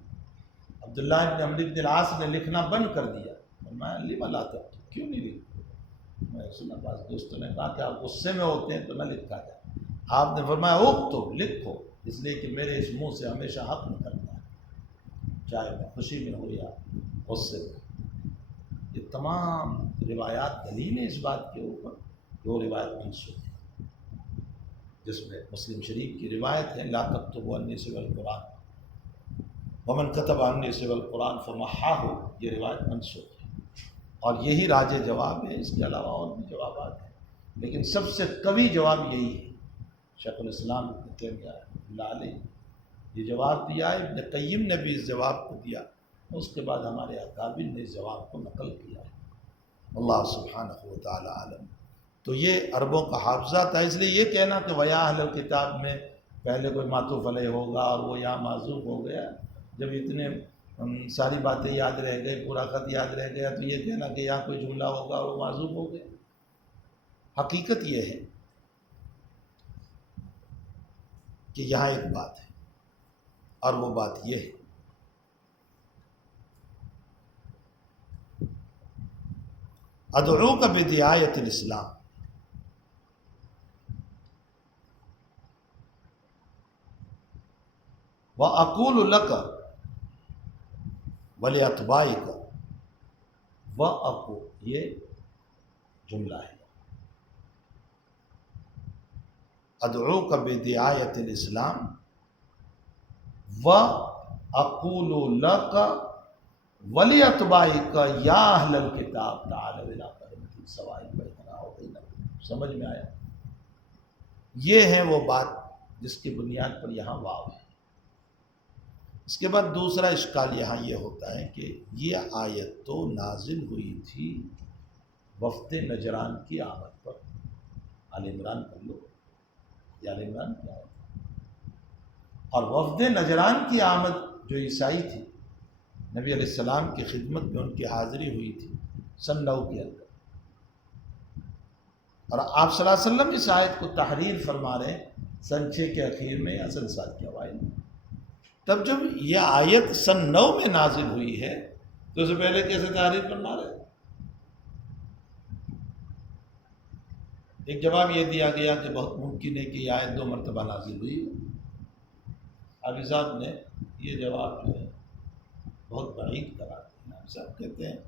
عبداللہ ابن عمرو بن العاص نے لکھنا بند کر دیا، فرمایا لما لا تکتب، کیوں نہیں لکھتے؟ میں سنا بعض دوستوں نے کہا کہ آپ غصے میں ہوتے ہیں تو نہ لکھا جائے۔ آپ نے فرمایا اکتب، لکھو، اس لیے کہ میرے اس منہ سے ہمیشہ حق نکلتا ہے، چاہے میں خوشی میں ہو یا غصے میں۔ یہ تمام روایات دلیل ہیں اس بات کے اوپر کہ وہ روایت منسوخ ہے، جس میں مسلم شریف کی روایت ہے لا تکتبوا عنی سوى القرآن ومن كتب عنی سوى القرآن فمحاہ، یہ روایت منسوخ ہے، اور یہی راجع جواب ہے۔ اس کے علاوہ اور بھی جوابات ہیں، لیکن سب سے قوی جواب یہی ہے۔ شیخ الاسلام ابن تیمیہ رحمۃ اللہ علیہ یہ جواب دیا ہے، ابن قیم نے بھی اس جواب کو دیا، اس کے بعد ہمارے اکابر نے اس جواب کو نقل کیا ہے۔ اللہ سبحانہ و تعالی عالم۔ تو یہ عربوں کا حافظہ تھا، اس لیے یہ کہنا کہ ویا اہل الکتاب میں پہلے کوئی معطوف علیہ ہوگا اور وہ یہاں معذوف ہو گیا، جب اتنے ساری باتیں یاد رہ گئی، پورا خط یاد رہ گیا، تو یہ کہنا کہ یہاں کوئی جملہ ہوگا اور وہ معذوف ہو گیا۔ حقیقت یہ ہے کہ یہاں ایک بات ہے، اور وہ بات یہ ہے ادعوک بدعایت الاسلام، وَأَقُولُ لَكَ وَلِأَتْبَاعِكَ، وَأَقُولُ، یہ جملہ ہے، ادعوک بدعایت الاسلام وَأَقُولُ لَكَ وَلِأَتْبَاعِكَ یا اہل الکتاب تعالوا الی کلمۃ سواء بیننا وبینکم۔ سمجھ میں آیا؟ یہ ہے وہ بات جس کی بنیاد پر یہاں واو ہے۔ اس کے بعد دوسرا اشکال یہاں یہ ہوتا ہے کہ یہ آیت تو نازل ہوئی تھی وفد نجران کی آمد پر۔ آل عمران پڑھ لو، یہ آل عمران کی آمد، اور وفد نجران کی آمد جو عیسائی تھی، نبی علیہ السلام کی خدمت میں ان کی حاضری ہوئی تھی سن 9 کے اندر، اور آپ صلی اللہ علیہ وسلم اس آیت کو تحریر فرما رہے ہیں سن 6 کے اخیر میں یا سن 7 کے اوائل میں۔ تب جب یہ آیت سن 9 میں نازل ہوئی ہے تو اس سے پہلے کیسے تحریر فرما رہے ہیں؟ ایک جواب یہ دیا گیا کہ بہت ممکن ہے کہ یہ آیت 2 مرتبہ نازل ہوئی ہے۔ حافظ صاحب نے یہ جواب جو ہے بہت بعید قرار دیا۔ حافظ صاحب کہتے ہیں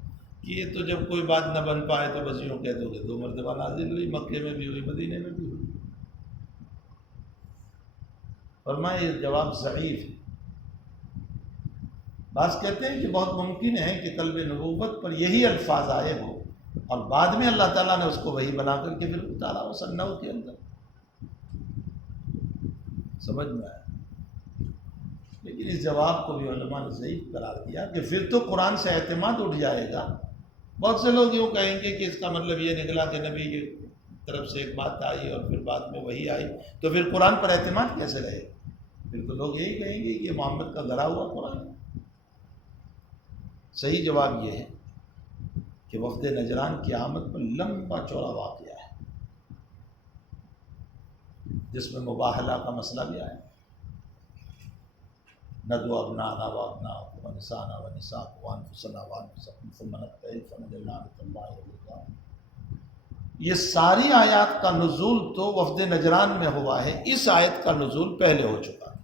کہ یہ تو جب کوئی بات نہ بن پائے تو بس یوں کہہ دو کہ 2 مرتبہ نازل ہوئی، مکے میں بھی ہوئی، مدینے میں بھی ہوئی۔ فرمایا یہ جواب ضعیف ہے۔ بعض کہتے ہیں کہ بہت ممکن ہے کہ قلب نبوت پر یہی الفاظ آئے ہوں اور بعد میں اللہ تعالیٰ نے اس کو وحی بنا کر کے پھر اتارا ہو سنّو کے اندر۔ سمجھ میں آیا؟ لیکن اس جواب کو بھی علماء نے ضعیف قرار دیا کہ پھر تو قرآن سے اعتماد اٹھ جائے گا۔ بہت سے لوگ یوں کہیں گے کہ اس کا مطلب یہ نکلا کہ نبی کی طرف سے ایک بات آئی اور پھر بعد میں وہی آئی، تو پھر قرآن پر اعتماد کیسے رہے؟ پھر تو لوگ یہی کہیں گے کہ یہ محمد کا دھرا ہوا قرآن ہے۔ صحیح جواب یہ ہے کہ وفد نجران کی آمد پر لمبا چوڑا واقعہ ہے، جس میں مباہلہ کا مسئلہ بھی آیا، ندعو ابناءنا وابناءکم ونساءنا ونساءکم وانفسنا وانفسکم ثم نبتہل فنجعل لعنۃ اللہ علیہ۔ یہ ساری آیات کا نزول تو وفد نجران میں ہوا ہے، اس آیت کا نزول پہلے ہو چکا ہے۔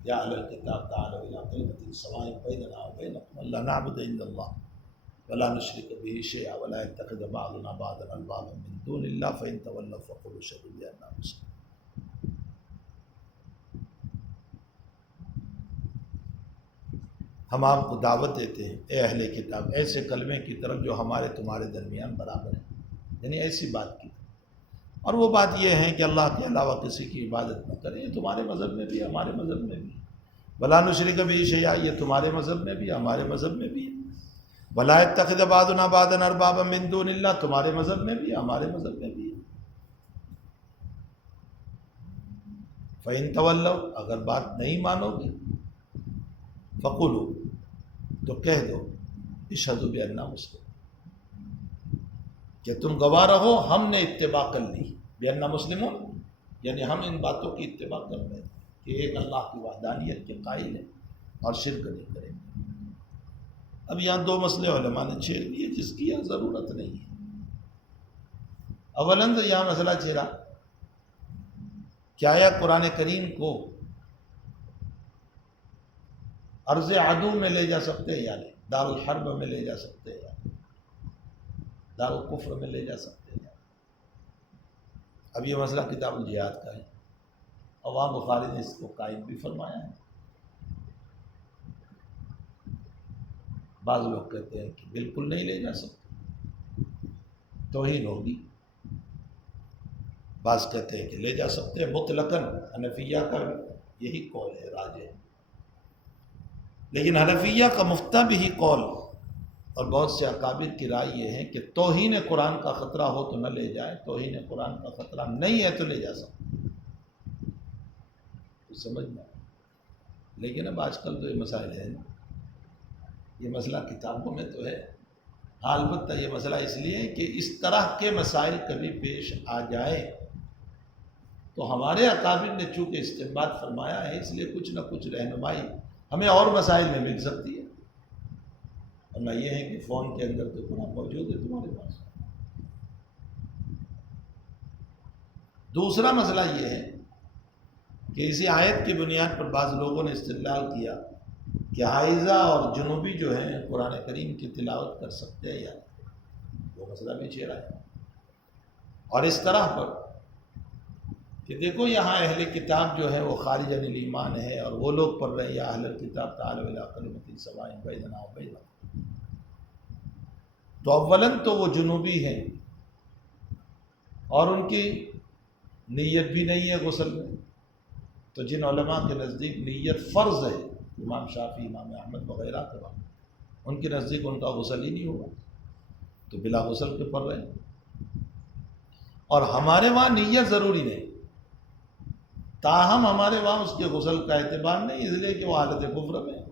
یا اہل الکتاب تعالوا الی کلمۃ سواء بیننا وبینکم الا نعبد الا اللہ ولا نشرک به شیئا ولا يتخذ بعضنا بعضا اربابا من دون اللہ فإن تولوا فقولوا اشہدوا بأننا مسلمون۔ ہم آپ کو دعوت دیتے ہیں اے اہل کتاب، ایسے کلمے کی طرف جو ہمارے تمہارے درمیان برابر ہے، یعنی ایسی بات کی، اور وہ بات یہ ہے کہ اللہ کے علاوہ کسی کی عبادت نہ کریں۔ یہ تمہارے مذہب میں بھی، ہمارے مذہب میں بھی۔ ولا نشرک بہ شیئا، یہ تمہارے مذہب میں بھی، ہمارے مذہب میں بھی۔ ولا یتخذ بعضنا بعضا اربابا من دون اللہ، تمہارے مذہب میں بھی، ہمارے مذہب میں بھی۔ فإن تولوا، اگر بات نہیں مانو گے، فقولوا، تو کہہ دو اشہدوا بأننا مسلمون، کہ تم گواہ رہو ہم نے اتباع کر لی۔ بأننا مسلمون یعنی ہم ان باتوں کی اتباع کر رہے ہیں کہ ایک اللہ کی وحدانیت کے قائل ہے اور شرک نہیں کریں گے۔ اب یہاں 2 مسئلے علماء نے چھیڑ دیے جس کی یہاں ضرورت نہیں ہے۔ اولاً تو یہاں مسئلہ چھیڑا کیا آیا قرآن کریم کو ارض عدو میں لے جا سکتے ہیں یا نہیں، دار الحرب میں لے جا سکتے ہیں یا نہیں، دار الکفر میں لے جا سکتے ہیں یا نہیں۔ اب یہ مسئلہ کتاب الجہاد کا ہے، امام بخاری نے اس کو قائم بھی فرمایا ہے۔ بعض لوگ کہتے ہیں کہ بالکل نہیں لے جا سکتے، توہین ہوگی۔ بعض کہتے ہیں کہ لے جا سکتے ہیں مطلقاً، حنفیہ کا یہی قول ہے، راجح۔ لیکن حنفیہ کا مفتہ بھی قول اور بہت سے اکابر کی رائے یہ ہے کہ توہین قرآن کا خطرہ ہو تو نہ لے جائے، توہین قرآن کا خطرہ نہیں ہے تو لے جا سکتے۔ تو سمجھ میں آیا۔ لیکن اب آج کل تو یہ مسائل ہے نا، یہ مسئلہ کتابوں میں تو ہے، ہاں البتہ یہ مسئلہ اس لیے ہے کہ اس طرح کے مسائل کبھی پیش آ جائے تو ہمارے اکابر نے چونکہ استنباط فرمایا ہے، اس لیے کچھ نہ کچھ رہنمائی ہمیں اور مسائل میں مل سکتی ہے، ورنہ یہ ہے کہ فون کے اندر تو قرآن موجود ہے تمہارے پاس۔ دوسرا مسئلہ یہ ہے کہ اسی آیت کی بنیاد پر بعض لوگوں نے استدلال کیا کہ حائضہ اور جنوبی جو ہیں قرآن کریم کی تلاوت کر سکتے ہیں یا نہیں، وہ مسئلہ بھی چھیڑا ہے۔ اور اس طرح پر کہ دیکھو یہاں اہل کتاب جو ہے وہ خارج عن الایمان ہے، اور وہ لوگ پڑھ رہے ہیں یا اہل الکتاب تعالوا الی کلمۃ سواء بیننا وبینکم، تو اولاً تو وہ جنوبی ہیں اور ان کی نیت بھی نہیں ہے غسل میں، تو جن علماء کے نزدیک نیت فرض ہے، امام شافعی، امام احمد وغیرہ کے بعد ان کے نزدیک ان کا غسل ہی نہیں ہوگا، تو بلا غسل کے پڑھ رہے ہیں۔ اور ہمارے وہاں نیت ضروری نہیں، تاہم ہمارے وہاں اس کے غسل کا اعتبار نہیں، اس لیے کہ وہ حالت کفر میں ہے،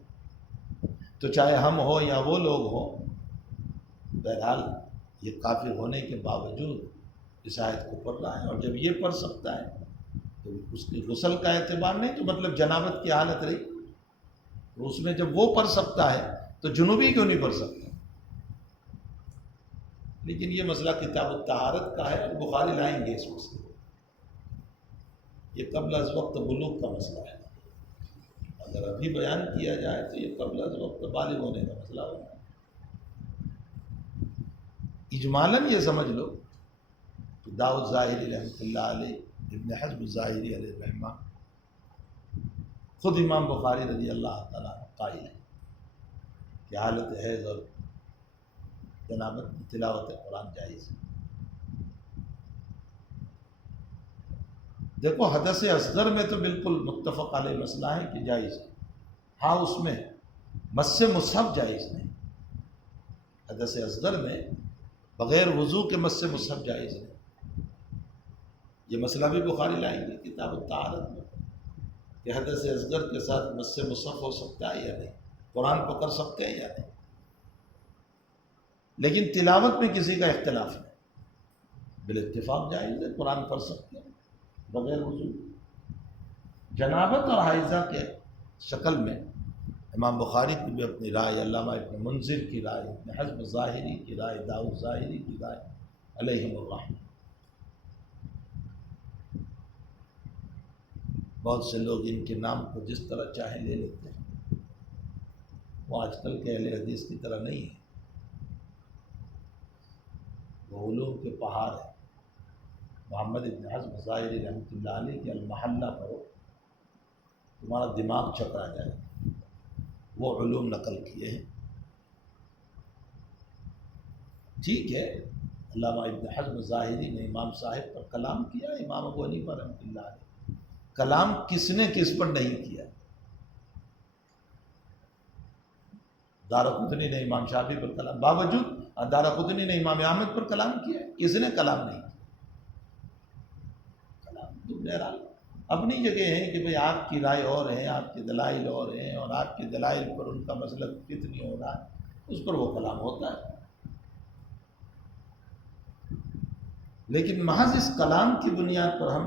تو چاہے ہم ہو یا وہ لوگ ہوں، بہرحال یہ کافر ہونے کے باوجود اس آیت کو پڑھ رہا ہے، اور جب یہ پڑھ سکتا ہے تو اس کی غسل کا اعتبار نہیں، تو مطلب جنابت کی حالت رہی، تو اس میں جب وہ پڑھ سکتا ہے تو جنوبی کیوں نہیں پڑھ سکتا؟ لیکن یہ مسئلہ کتاب الطہارت کا ہے اور بخاری لائیں گے اس مسئلے کو. یہ قبل از وقت بلوغ کا مسئلہ ہے. اگر ابھی بیان کیا جائے تو یہ قبل از وقت بالغ ہونے کا مسئلہ ہوگا. اجمالاً یہ سمجھ لو کہ داؤد ظاہری رحمۃ اللہ علیہ، ابن حزم الظاہری علیہ الرحمہ، خود امام بخاری رضی اللہ تعالیٰ قائل ہے کہ حالت حیض اور جنابت کی تلاوت قرآن جائز ہے. دیکھو حدث اصغر میں تو بالکل متفق علیہ مسئلہ ہے کہ جائز ہے. ہاں اس میں مس مصحف جائز نہیں. حدث اصغر میں بغیر وضو کے مس مصحف جائز نہیں. یہ مسئلہ بھی بخاری لائیں گے کتاب الطہارت میں کہ حدث اصغر کے ساتھ مس مصحف ہو سکتا ہے یا نہیں، قرآن پکڑ سکتے ہیں یا نہیں. لیکن تلاوت میں کسی کا اختلاف نہیں، بالاتفاق جائز ہے، قرآن پڑھ سکتے ہیں بغیر وضو. جنابت اور حائضہ کے شکل میں امام بخاری کی بھی اپنی رائے، علامہ ابن منذر کی رائے، ابن حزم ظاہری کی رائے، داؤد ظاہری کی رائے علیہم الرحمہ. بہت سے لوگ ان کے نام کو جس طرح چاہیں لے لیتے ہیں. وہ آج کل کے اہل حدیث کی طرح نہیں ہے. وہ علوم کے پہاڑ ہیں. محمد ابن حزم ظاہری رحمۃ اللہ علیہ کے المحلہ پڑھو، تمہارا دماغ چکرا جائے. وہ علوم نقل کیے ہیں. ٹھیک ہے، علامہ ابن حزم ظاہری نے امام صاحب پر کلام کیا، امام ابو حنیفہ رحمۃ اللہ علیہ. کلام کس نے کس پر نہیں کیا؟ دارقطنی نے امام شافعی پر کلام، باوجود دارقطنی نے امام احمد پر کلام کیا. کس نے کلام نہیں کیا؟ کلام تو بہرحال اپنی جگہ ہے کہ بھئی آپ کی رائے اور ہے، آپ کے دلائل اور ہیں، اور آپ کے دلائل پر ان کا مسلک کتنی ہو رہا ہے، اس پر وہ کلام ہوتا ہے. لیکن محض اس کلام کی بنیاد پر ہم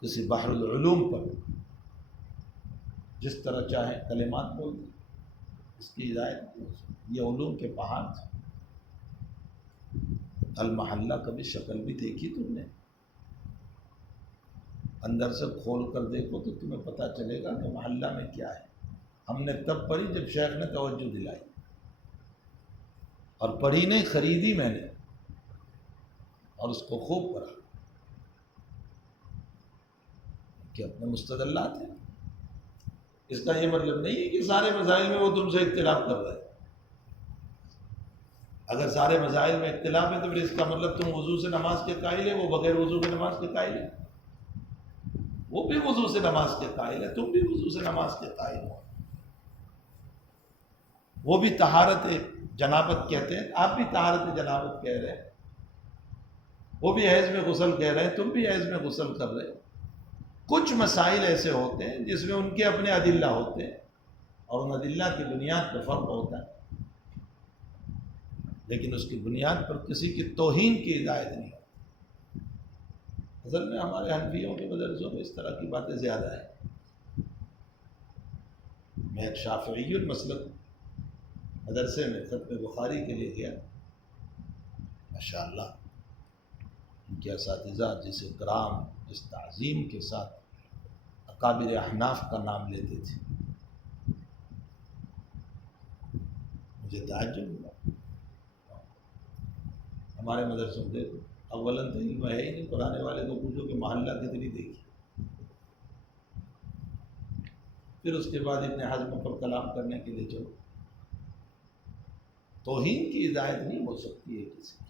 کسی بحر العلوم پر جس طرح چاہیں کلمات بول دیں، اس کی ہدایت نہیں ہو سکتی. یہ علوم کے پہاڑ تھے. المحلہ کبھی شکل بھی دیکھی تم نے؟ اندر سے کھول کر دیکھو تو تمہیں پتہ چلے گا کہ محلہ میں کیا ہے. ہم نے تب پڑھی جب شیخ نے توجہ دلائی، اور پڑھی نہیں، خریدی میں نے اور اس کو خوب پڑھا کہ اپنے مستدلات ہیں. اس کا یہ مطلب نہیں ہے کہ سارے مسائل میں وہ تم سے اختلاف کر رہے ہیں. اگر سارے مسائل میں اختلاف ہے تو پھر اس کا مطلب تم وضو سے نماز کے قائل ہے، وہ بغیر وضو کے نماز کے قائل ہے. وہ بھی وضو سے نماز کے قائل ہے، تم بھی وضو سے نماز کے قائل ہو. وہ بھی طہارت جنابت کہتے ہیں، آپ بھی طہارت جنابت کہہ رہے ہیں. وہ بھی حیض میں غسل کہہ رہے ہیں، تم بھی حیض میں غسل کر رہے ہیں. کچھ مسائل ایسے ہوتے ہیں جس میں ان کے اپنے ادلہ ہوتے ہیں اور ان ادلہ کی بنیاد پر فرق ہوتا ہے، لیکن اس کی بنیاد پر کسی کی توہین کی ہدایت نہیں ہوتی. اصل میں ہمارے حنفیوں کے مدرسوں میں اس طرح کی باتیں زیادہ ہیں. میں ایک شافعی المسلک مدرسے میں ختم بخاری کے لیے گیا. ماشاءاللہ ان کے اساتذہ جس اکرام، جس تعظیم کے ساتھ اکابر احناف کا نام لیتے تھے، مجھے تعجب ہوا. ہمارے مدرسوں میں دیکھو، اولاً تو علم ہے ہی نہیں. پرانے والے کو پوچھو کہ محلہ کتنی دیکھی، پھر اس کے بعد ابن حزم پر کلام کرنے کے لیے چلو. توہین کی ہدایت نہیں ہو سکتی ہے کسی کی.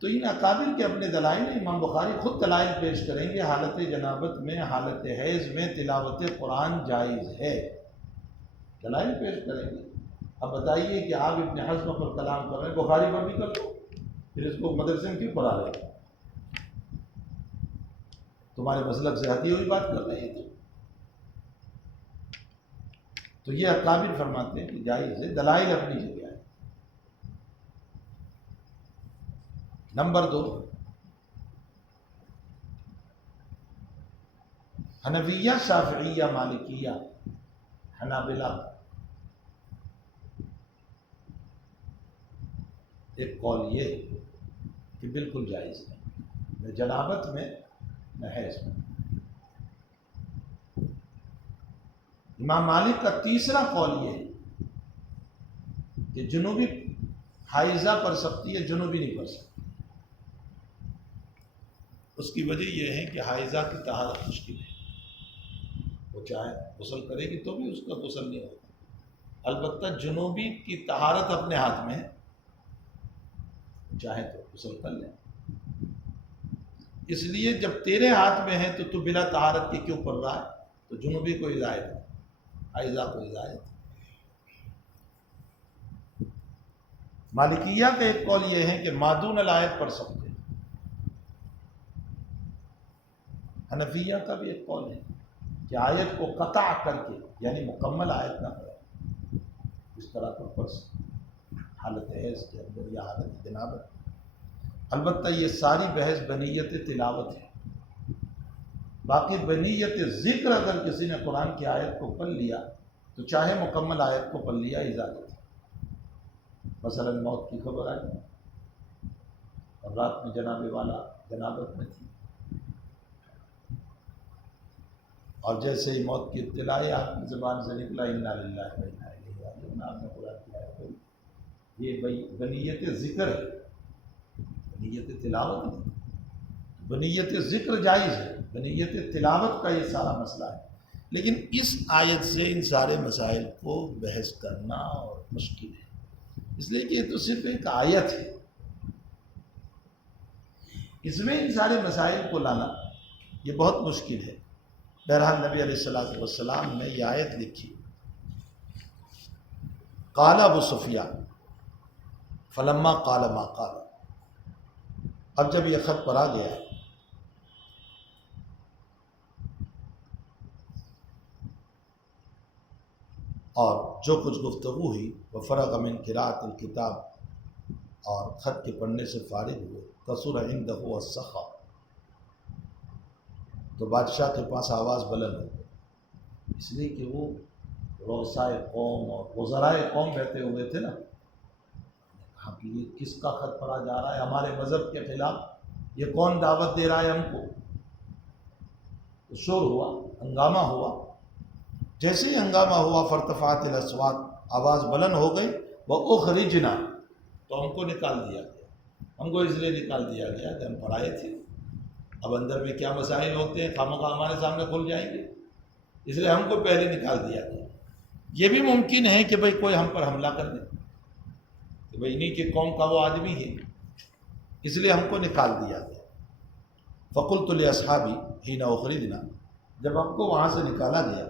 تو ان اکابر کے اپنے دلائل ہیں. امام بخاری خود دلائل پیش کریں گے حالت جنابت میں، حالت حیض میں تلاوت قرآن جائز ہے. دلائل پیش کریں گے. اب بتائیے کہ آپ ابن حزم پر کلام کر رہے ہیں، بخاری پر بھی کر لو، پھر اس کو مدرسے میں کیوں پڑھا رہے ہیں؟ تمہارے مسلک سے ہٹی ہوئی بات کر رہے ہیں. تو یہ اکابر فرماتے ہیں کہ جائز ہے، دلائل اپنی جگہ ہے. نمبر 2، حنفیہ، شافعیہ، مالکیہ، حنابلہ ایک قول یہ ہے کہ بالکل جائز نہیں، نہ جنابت میں نہ حیض میں۔ امام مالک کا تیسرا قول یہ ہے کہ جنوبی حائضہ پڑھ سکتی ہے، جنوبی نہیں پڑھ سکتی۔ اس کی وجہ یہ ہے کہ حائضہ کی طہارت مشکل ہے، وہ چاہے غسل کرے گی تو بھی اس کا غسل نہیں ہوگا۔ البتہ جنوبی کی طہارت اپنے ہاتھ میں ہے، چاہے تو غسل کر لیں۔ اس لیے جب تیرے ہاتھ میں ہے تو بلا طہارت کے کیوں پڑھ رہا ہے؟ تو جنوبی کو اجازت ہے، حائضہ کو اجازت ہے۔ مالکیہ کا ایک قول یہ ہے کہ مادون الآیت پڑھ سکتے ہیں۔ حنفیہ کا بھی ایک قول ہے کہ آیت کو قطع کر کے، یعنی مکمل آیت نہ پڑھے، اس طرح پر پڑھ سکتے حالت حیض کے اندر یا حالت جنابت۔ البتہ یہ ساری بحث بنیت تلاوت ہے، باقی بنیت ذکر اگر کسی نے قرآن کی آیت کو پڑھ لیا تو چاہے مکمل آیت کو پڑھ لیا اجازت ہے۔ مثلا موت کی خبر آئی اور رات میں جنابے والا جنابت میں تھی، اور جیسے ہی موت کی اطلاع آئی آپ کی زبان سے نکلا انا للہ و انا الیہ راجعون، آپ نے قرآن کی آیت پڑھی، یہ بنیت ذکر ہے، بنیت تلاوت نہیں۔ بنیت ذکر جائز ہے، بنیت تلاوت کا یہ سارا مسئلہ ہے۔ لیکن اس آیت سے ان سارے مسائل کو بحث کرنا اور مشکل ہے، اس لیے کہ یہ تو صرف ایک آیت ہے، اس میں ان سارے مسائل کو لانا یہ بہت مشکل ہے۔ بہرحال نبی علیہ السلام نے یہ آیت لکھی، قال ابو سفیان فلما قال ما قال۔ اب جب یہ خط پڑھا گیا اور جو کچھ گفتگو ہوئی، وفرغ من قراءۃ الکتاب، اور خط کے پڑھنے سے فارغ ہوئے، کثر عنده السخا، تو بادشاہ کے پاس آواز بلند ہو گئی، اس لیے کہ وہ رؤسائے قوم اور وزرائے قوم بیٹھے ہوئے تھے نا، کہا کہ یہ کس کا خط پڑھا جا رہا ہے ہمارے مذہب کے خلاف، یہ کون دعوت دے رہا ہے ہم کو؟ تو شور ہوا، ہنگامہ ہوا۔ جیسے ہی ہنگامہ ہوا فارتفعت الاصوات، آواز بلند ہو گئی، وَأُخْرِجْنَا، تو ہم کو نکال دیا گیا۔ ہم کو اس لیے نکال دیا گیا کہ ہم پڑھائے تھے، اب اندر میں کیا مسائل ہوتے ہیں خامخواہ ہمارے سامنے کھل جائیں گے، اس لیے ہم کو پہلے نکال دیا گیا۔ یہ بھی ممکن ہے کہ بھئی کوئی ہم پر حملہ کر دے کہ بھئی انہی کی قوم کا وہ آدمی ہے، اس لیے ہم کو نکال دیا گیا۔ فقلت لاصحابی حین اخرجنا، جب ہم کو وہاں سے نکالا گیا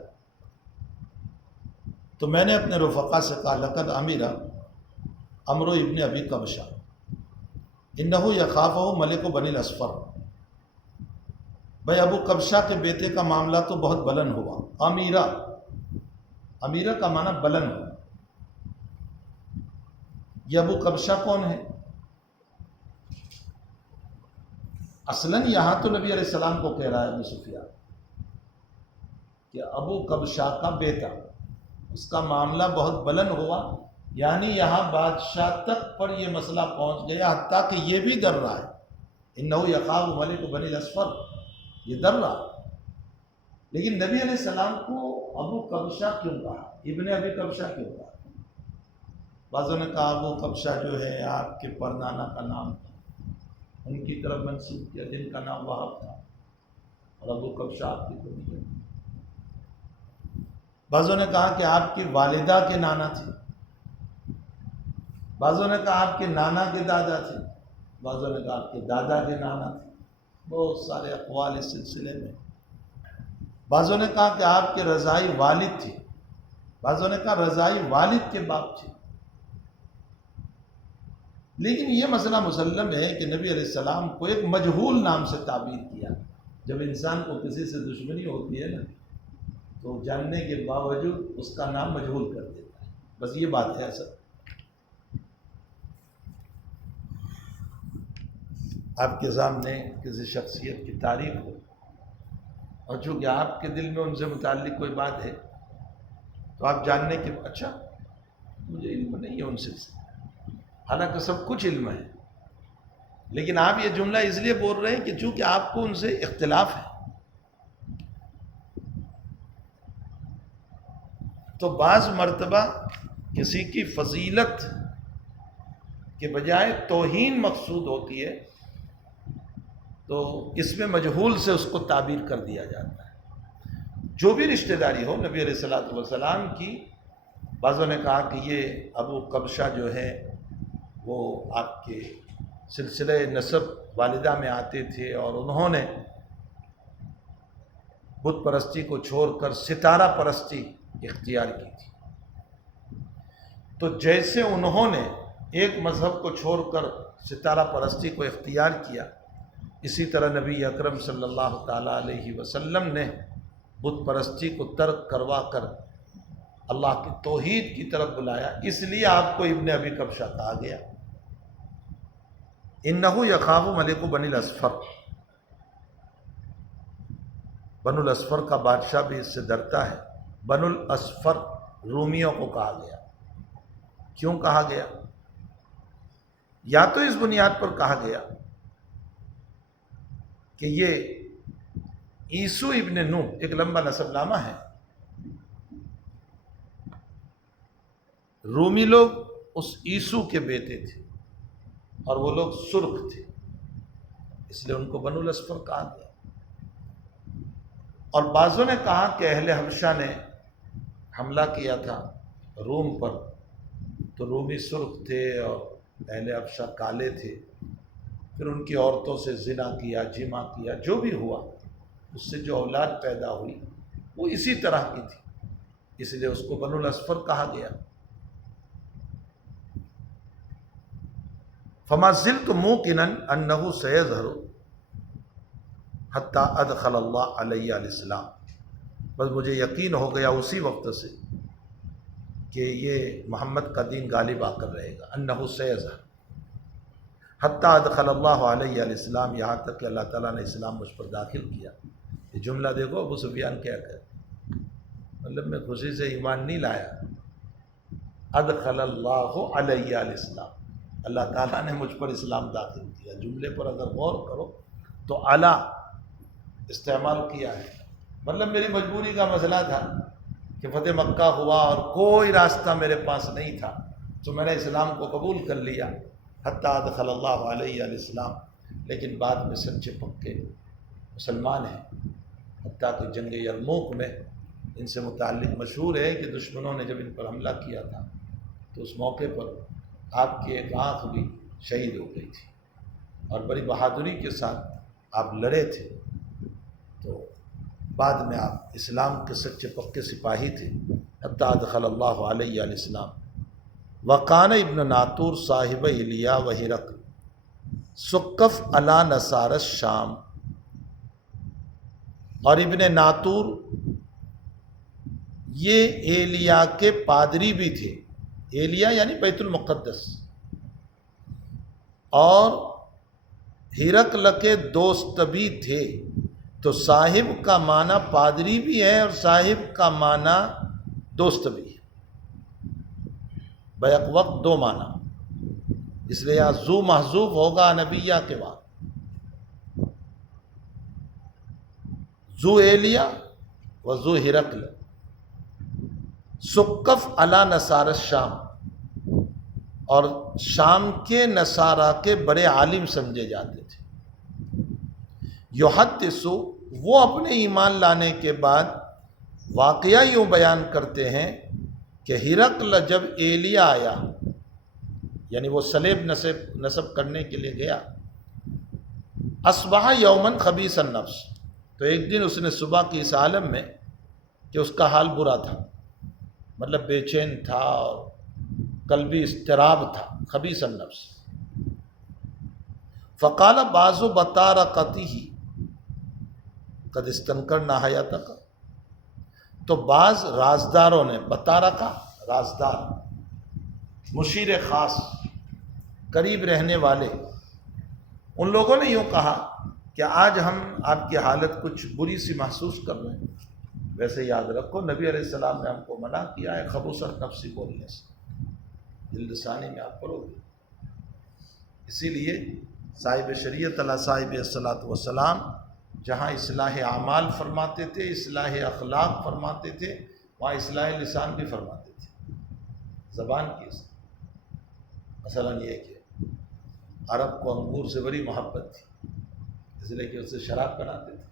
تو میں نے اپنے رفقا سے کہا لقد امیر عمرو ابن ابی قبشہ انہ یخافہ ملک بنی الاصفر، بھائی ابو قبشہ کے بیٹے کا معاملہ تو بہت بلند ہوا۔ امیرہ، امیرہ کا معنی بلند ہوا۔ یہ ابو قبشہ کون ہے؟ اصلاً یہاں تو نبی علیہ السلام کو کہہ رہا ہے ابو سفیان کہ ابو قبشہ کا بیٹا، اس کا معاملہ بہت بلند ہوا، یعنی یہاں بادشاہ تک پر یہ مسئلہ پہنچ گیا، حتیٰ کہ یہ بھی ڈر رہا ہے انہ یخاف ملک بنی الاصفر، یہ ڈر رہا۔ لیکن نبی علیہ السلام کو ابو قبشہ کیوں کہا، ابن ابی قبشہ کیوں کہا؟ بعضوں نے کہا ابو قبشہ جو ہے آپ کے پردانا کا نام تھا، ان کی طرف منسوب کیا، جن کا نام وہب تھا، اور ابو قبشہ آپ کی کنی ہے۔ بعضوں نے کہا کہ آپ کی والدہ کے نانا تھے، بعضوں نے کہا آپ کے نانا کے دادا تھے، بعضوں نے کہا آپ کے دادا کے نانا تھے، بہت سارے اقوال اس سلسلے میں۔ بعضوں نے کہا کہ آپ کے رضائی والد تھے، بعضوں نے کہا رضائی والد کے باپ تھے۔ لیکن یہ مسئلہ مسلم ہے کہ نبی علیہ السلام کو ایک مجہول نام سے تعبیر کیا۔ جب انسان کو کسی سے دشمنی ہوتی ہے نا تو جاننے کے باوجود اس کا نام مجہول کر دیتا ہے، بس یہ بات ہے اصل۔ آپ کے سامنے کسی شخصیت کی تعریف ہو اور چونکہ آپ کے دل میں ان سے متعلق کوئی بات ہے تو آپ جاننے کے اچھا مجھے علم نہیں ہے ان سے، حالانکہ سب کچھ علم ہے، لیکن آپ یہ جملہ اس لیے بول رہے ہیں کہ چونکہ آپ کو ان سے اختلاف ہے۔ تو بعض مرتبہ کسی کی فضیلت کے بجائے توہین مقصود ہوتی ہے، تو اس میں مجہول سے اس کو تعبیر کر دیا جاتا ہے۔ جو بھی رشتہ داری ہو، نبی علیہ الصلوۃ والسلام کی، بعضوں نے کہا کہ یہ ابو قبشہ جو ہے وہ آپ کے سلسلہ نسب والدہ میں آتے تھے، اور انہوں نے بت پرستی کو چھوڑ کر ستارہ پرستی اختیار کی تھی۔ تو جیسے انہوں نے ایک مذہب کو چھوڑ کر ستارہ پرستی کو اختیار کیا، اسی طرح نبی اکرم صلی اللہ تعالیٰ علیہ وسلم نے بت پرستی کو ترک کروا کر اللہ کی توحید کی طرف بلایا، اس لیے آپ کو ابن ابی قبشہ کہا گیا۔ انہو یخاف ملک بنی الاصفر، بنو الاصفر کا بادشاہ بھی اس سے ڈرتا ہے۔ بنو الاصفر رومیوں کو کہا گیا۔ کیوں کہا گیا؟ یا تو اس بنیاد پر کہا گیا کہ یہ عیسو ابن نوح، ایک لمبا نسب نامہ ہے، رومی لوگ اس عیسو کے بیٹے تھے اور وہ لوگ سرخ تھے، اس لیے ان کو بنو الاصفر کہا گیا۔ اور بعضوں نے کہا کہ اہل حبشہ نے حملہ کیا تھا روم پر، تو رومی سرخ تھے اور اہل حبشہ کالے تھے، پھر ان کی عورتوں سے زنا کیا، جمع کیا، جو بھی ہوا اس سے جو اولاد پیدا ہوئی وہ اسی طرح کی تھی، اس لیے اس کو بنو الاصفر کہا گیا۔ فما زلت موقنا انہ سیظہر حتی ادخل اللہ علیہ الاسلام، بس مجھے یقین ہو گیا اسی وقت سے کہ یہ محمد کا دین غالب آ کر رہے گا۔ انہ سیظہر حتی ادخل اللہ علیہ الاسلام، یہاں تک کہ اللہ تعالیٰ نے اسلام مجھ پر داخل کیا۔ یہ جملہ دیکھو ابو سفیان کیا کہتے، مطلب میں خوشی سے ایمان نہیں لایا، ادخل اللہ علیہ الاسلام، اللہ تعالیٰ نے مجھ پر اسلام داخل کیا۔ جملے پر اگر غور کرو تو اعلیٰ استعمال کیا ہے، مطلب میری مجبوری کا مسئلہ تھا کہ فتح مکہ ہوا اور کوئی راستہ میرے پاس نہیں تھا، تو میں نے اسلام کو قبول کر لیا، حتیٰ ادخل اللہ علیہ الاسلام، لیکن بعد میں سچے پکے مسلمان ہیں۔ حتیٰ کہ جنگ یرموک میں ان سے متعلق مشہور ہے کہ دشمنوں نے جب ان پر حملہ کیا تھا تو اس موقع پر آپ کی ایک آنکھ بھی شہید ہو گئی تھی، اور بڑی بہادری کے ساتھ آپ لڑے تھے، تو بعد میں آپ اسلام کے سچے پکے سپاہی تھے۔ حتیٰ ادخل اللہ علیہ الاسلام۔ وقان ابن ناطور صاحب ایلیا و ہرقل سقف علی نصار الشام، اور ابن ناطور یہ ایلیا کے پادری بھی تھے، ایلیا یعنی بیت المقدس، اور ہرقل کے دوست بھی تھے۔ تو صاحب کا معنی پادری بھی ہے اور صاحب کا معنی دوست بھی ہے، بیک وقت دو معنی، اس لیے یہاں ذو محذوف ہوگا نبیہ کے بعد، ذو ایلیا و ذو ہرقل۔ سقف علی نصار الشام، اور شام کے نصارہ کے بڑے عالم سمجھے جاتے تھے۔ یحدث، وہ اپنے ایمان لانے کے بعد واقعہ یوں بیان کرتے ہیں کہ ہرقل جب ایلیا آیا، یعنی وہ صلیب نصب کرنے کے لیے گیا، اصبح یومن خبیث النفس، تو ایک دن اس نے صبح کی اس عالم میں کہ اس کا حال برا تھا، مطلب بے چین تھا اور قلبی اضطراب تھا، خبیث النفس۔ فقال بعض بطارقتہ قد استنکرنا حیاتک، تو بعض رازداروں نے، بطارقہ رازدار، مشیر خاص، قریب رہنے والے، ان لوگوں نے یوں کہا کہ آج ہم آپ کی حالت کچھ بری سی محسوس کر رہے ہیں۔ ویسے یاد رکھو نبی علیہ السلام نے ہم کو منع کیا ہے خبوث النفس بولنے سے، دل لسانی میں آپ پڑھو گے، اسی لیے صاحب شریعت علیہ صاحب الصلاۃ والسلام جہاں اصلاح اعمال فرماتے تھے، اصلاح اخلاق فرماتے تھے، وہاں اصلاح لسان بھی فرماتے تھے، زبان کی اصلاح۔ مثلا یہ کہ عرب کو انگور سے بڑی محبت تھی، اس لیے کہ اس سے شراب بناتے تھے،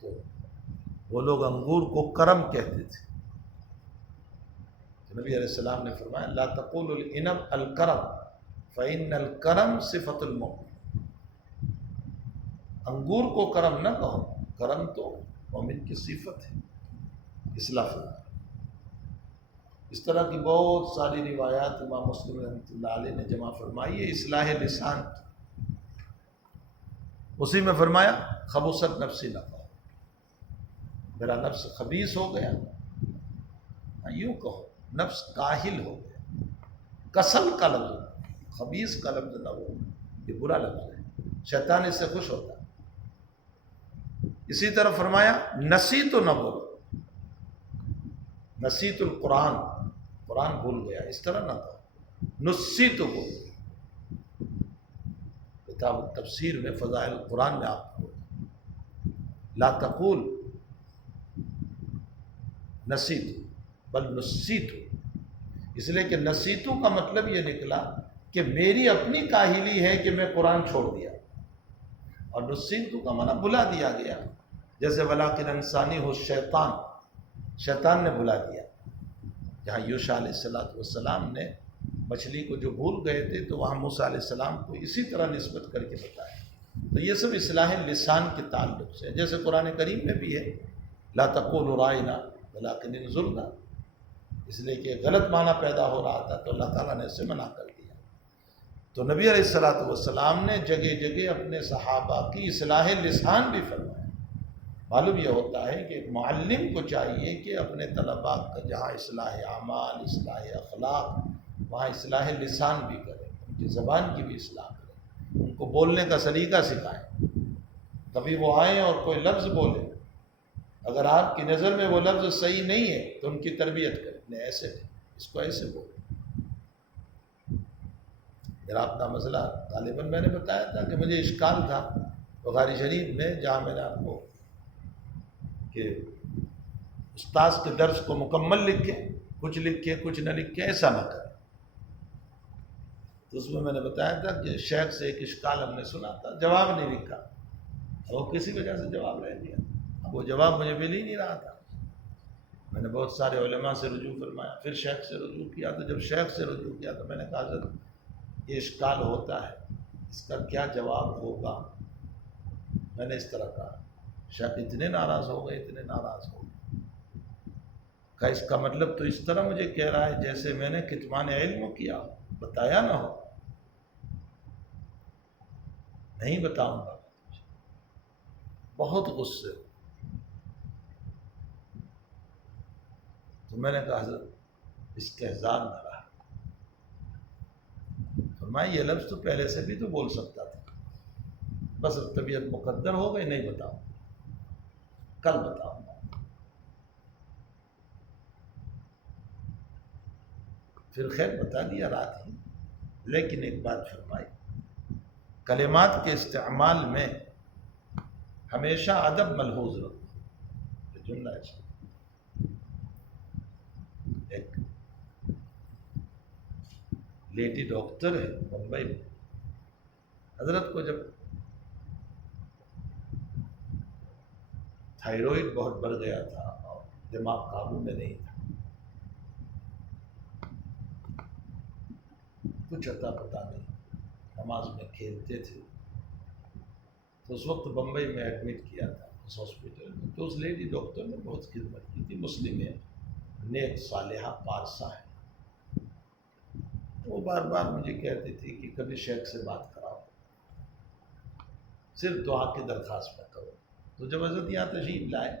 تو وہ لوگ انگور کو کرم کہتے تھے۔ نبی علیہ السلام نے فرمایا لا تقول العنب الکرم فإن الکرم صفت المؤمن، انگور کو کرم نہ کہو، کرم تو مومن کی صفت ہے، اصلاح فرمایا۔ اس طرح کی بہت ساری روایات امام مسلم رحمۃ اللہ علیہ نے جمع فرمائی ہے اصلاح لسان کی۔ اسی میں فرمایا خبثت نفسی نہ کہو، میرا نفس خبیث ہو گیا، یوں کہو نفس کاہل ہو گیا، کسل کا لفظ، خبیث کا لفظ نہ ہو، یہ برا لفظ ہے، شیطان اس سے خوش ہوتا ہے۔ اسی طرح فرمایا نسیت نہ بولو، نسیت القرآن، قرآن بھول گیا، اس طرح نہ کہو، نسیت بولو۔ کتاب التفسیر میں فضائل القرآن میں آپ کو لا تقول نسیت بل نسیتو، اس لیے کہ نسیتو کا مطلب یہ نکلا کہ میری اپنی کاہلی ہے کہ میں قرآن چھوڑ دیا، اور نسیتو کا معنی بلا دیا گیا، جیسے ولیکن انسانی ہو شیطان، شیطان نے بلا دیا۔ جہاں یوشع علیہ السلام نے مچھلی کو جو بھول گئے تھے تو وہاں موسیٰ علیہ السلام کو اسی طرح نسبت کر کے بتایا۔ تو یہ سب اصلاح لسان کے تعلق سے، جیسے قرآن کریم میں بھی ہے لا تقولوا رائنا ولکن انظرنا، اس لیے کہ غلط معنی پیدا ہو رہا تھا تو اللہ تعالیٰ نے اسے منع کر دیا۔ تو نبی علیہ السلام نے جگہ جگہ اپنے صحابہ کی اصلاح لسان بھی فرمایا۔ معلوم یہ ہوتا ہے کہ ایک معلم کو چاہیے کہ اپنے طلباء کا جہاں اصلاح اعمال، اصلاح اخلاق، وہاں اصلاح لسان بھی کرے، ان کی زبان کی بھی اصلاح کرے، ان کو بولنے کا سلیقہ سکھائیں۔ کبھی وہ آئیں اور کوئی لفظ بولے، اگر آپ کی نظر میں وہ لفظ صحیح نہیں ہے تو ان کی تربیت کریں، نہیں ایسے نہیں، اس کو ایسے بولے۔ میرا اپنا مسئلہ غالباً میں نے بتایا تھا کہ مجھے اشکال تھا بخاری شریف میں، جہاں میں نے آپ کو کہ استاذ کے درس کو مکمل لکھے، کچھ لکھے کچھ نہ لکھے، ایسا نہ کریں۔ تو اس میں نے بتایا تھا کہ شیخ سے ایک اشکال ہم نے سنا تھا، جواب نہیں لکھا، وہ کسی وجہ سے جواب رہ گیا، اب وہ جواب مجھے مل ہی نہیں رہا تھا۔ میں نے بہت سارے علماء سے رجوع فرمایا، پھر شیخ سے رجوع کیا، تو جب شیخ سے رجوع کیا تو میں نے کہا حضرت یہ اشکال ہوتا ہے، اس کا کیا جواب ہوگا؟ میں نے اس طرح کہا، شیخ اتنے ناراض ہو گئے، اتنے ناراض ہو گئے، کہ اس کا مطلب تو اس طرح مجھے کہہ رہا ہے جیسے میں نے کتمان علم کیا، بتایا نہ ہو، نہیں بتاؤں گا، بہت غصے ہو۔ تو میں نے کہا حضرت استہزاء نہ رہا، فرمایا یہ لفظ تو پہلے سے بھی تو بول سکتا تھا، بس اب طبیعت مقدر ہو گئی، نہیں بتاؤں، کل بتاؤں گا۔ پھر خیر بتا دیا رات ہی، لیکن ایک بات فرمائی، کلمات کے استعمال میں ہمیشہ ادب ملحوظ رکھو۔ یہ جملہ ہے، ایک لیڈی ڈاکٹر ہے ممبئی میں، حضرت کو جب تھائیرائڈ بہت بڑھ گیا تھا اور دماغ قابو میں نہیں تھا، کچھ عطا پتہ نہیں، نماز میں کھیلتے تھے، تو اس وقت بمبئی میں ایڈمٹ کیا تھا اس ہاسپٹل میں۔ تو اس لیڈی ڈاکٹر نے بہت خدمت کی تھی، مسلم ہے، نیک صالحہ پارسا ہے، تو وہ بار بار مجھے کہتی تھی کہ کبھی شیخ سے بات کراؤ، صرف دعا کی درخواست میں کرو۔ تو جب حضرت یہاں تشریف لائے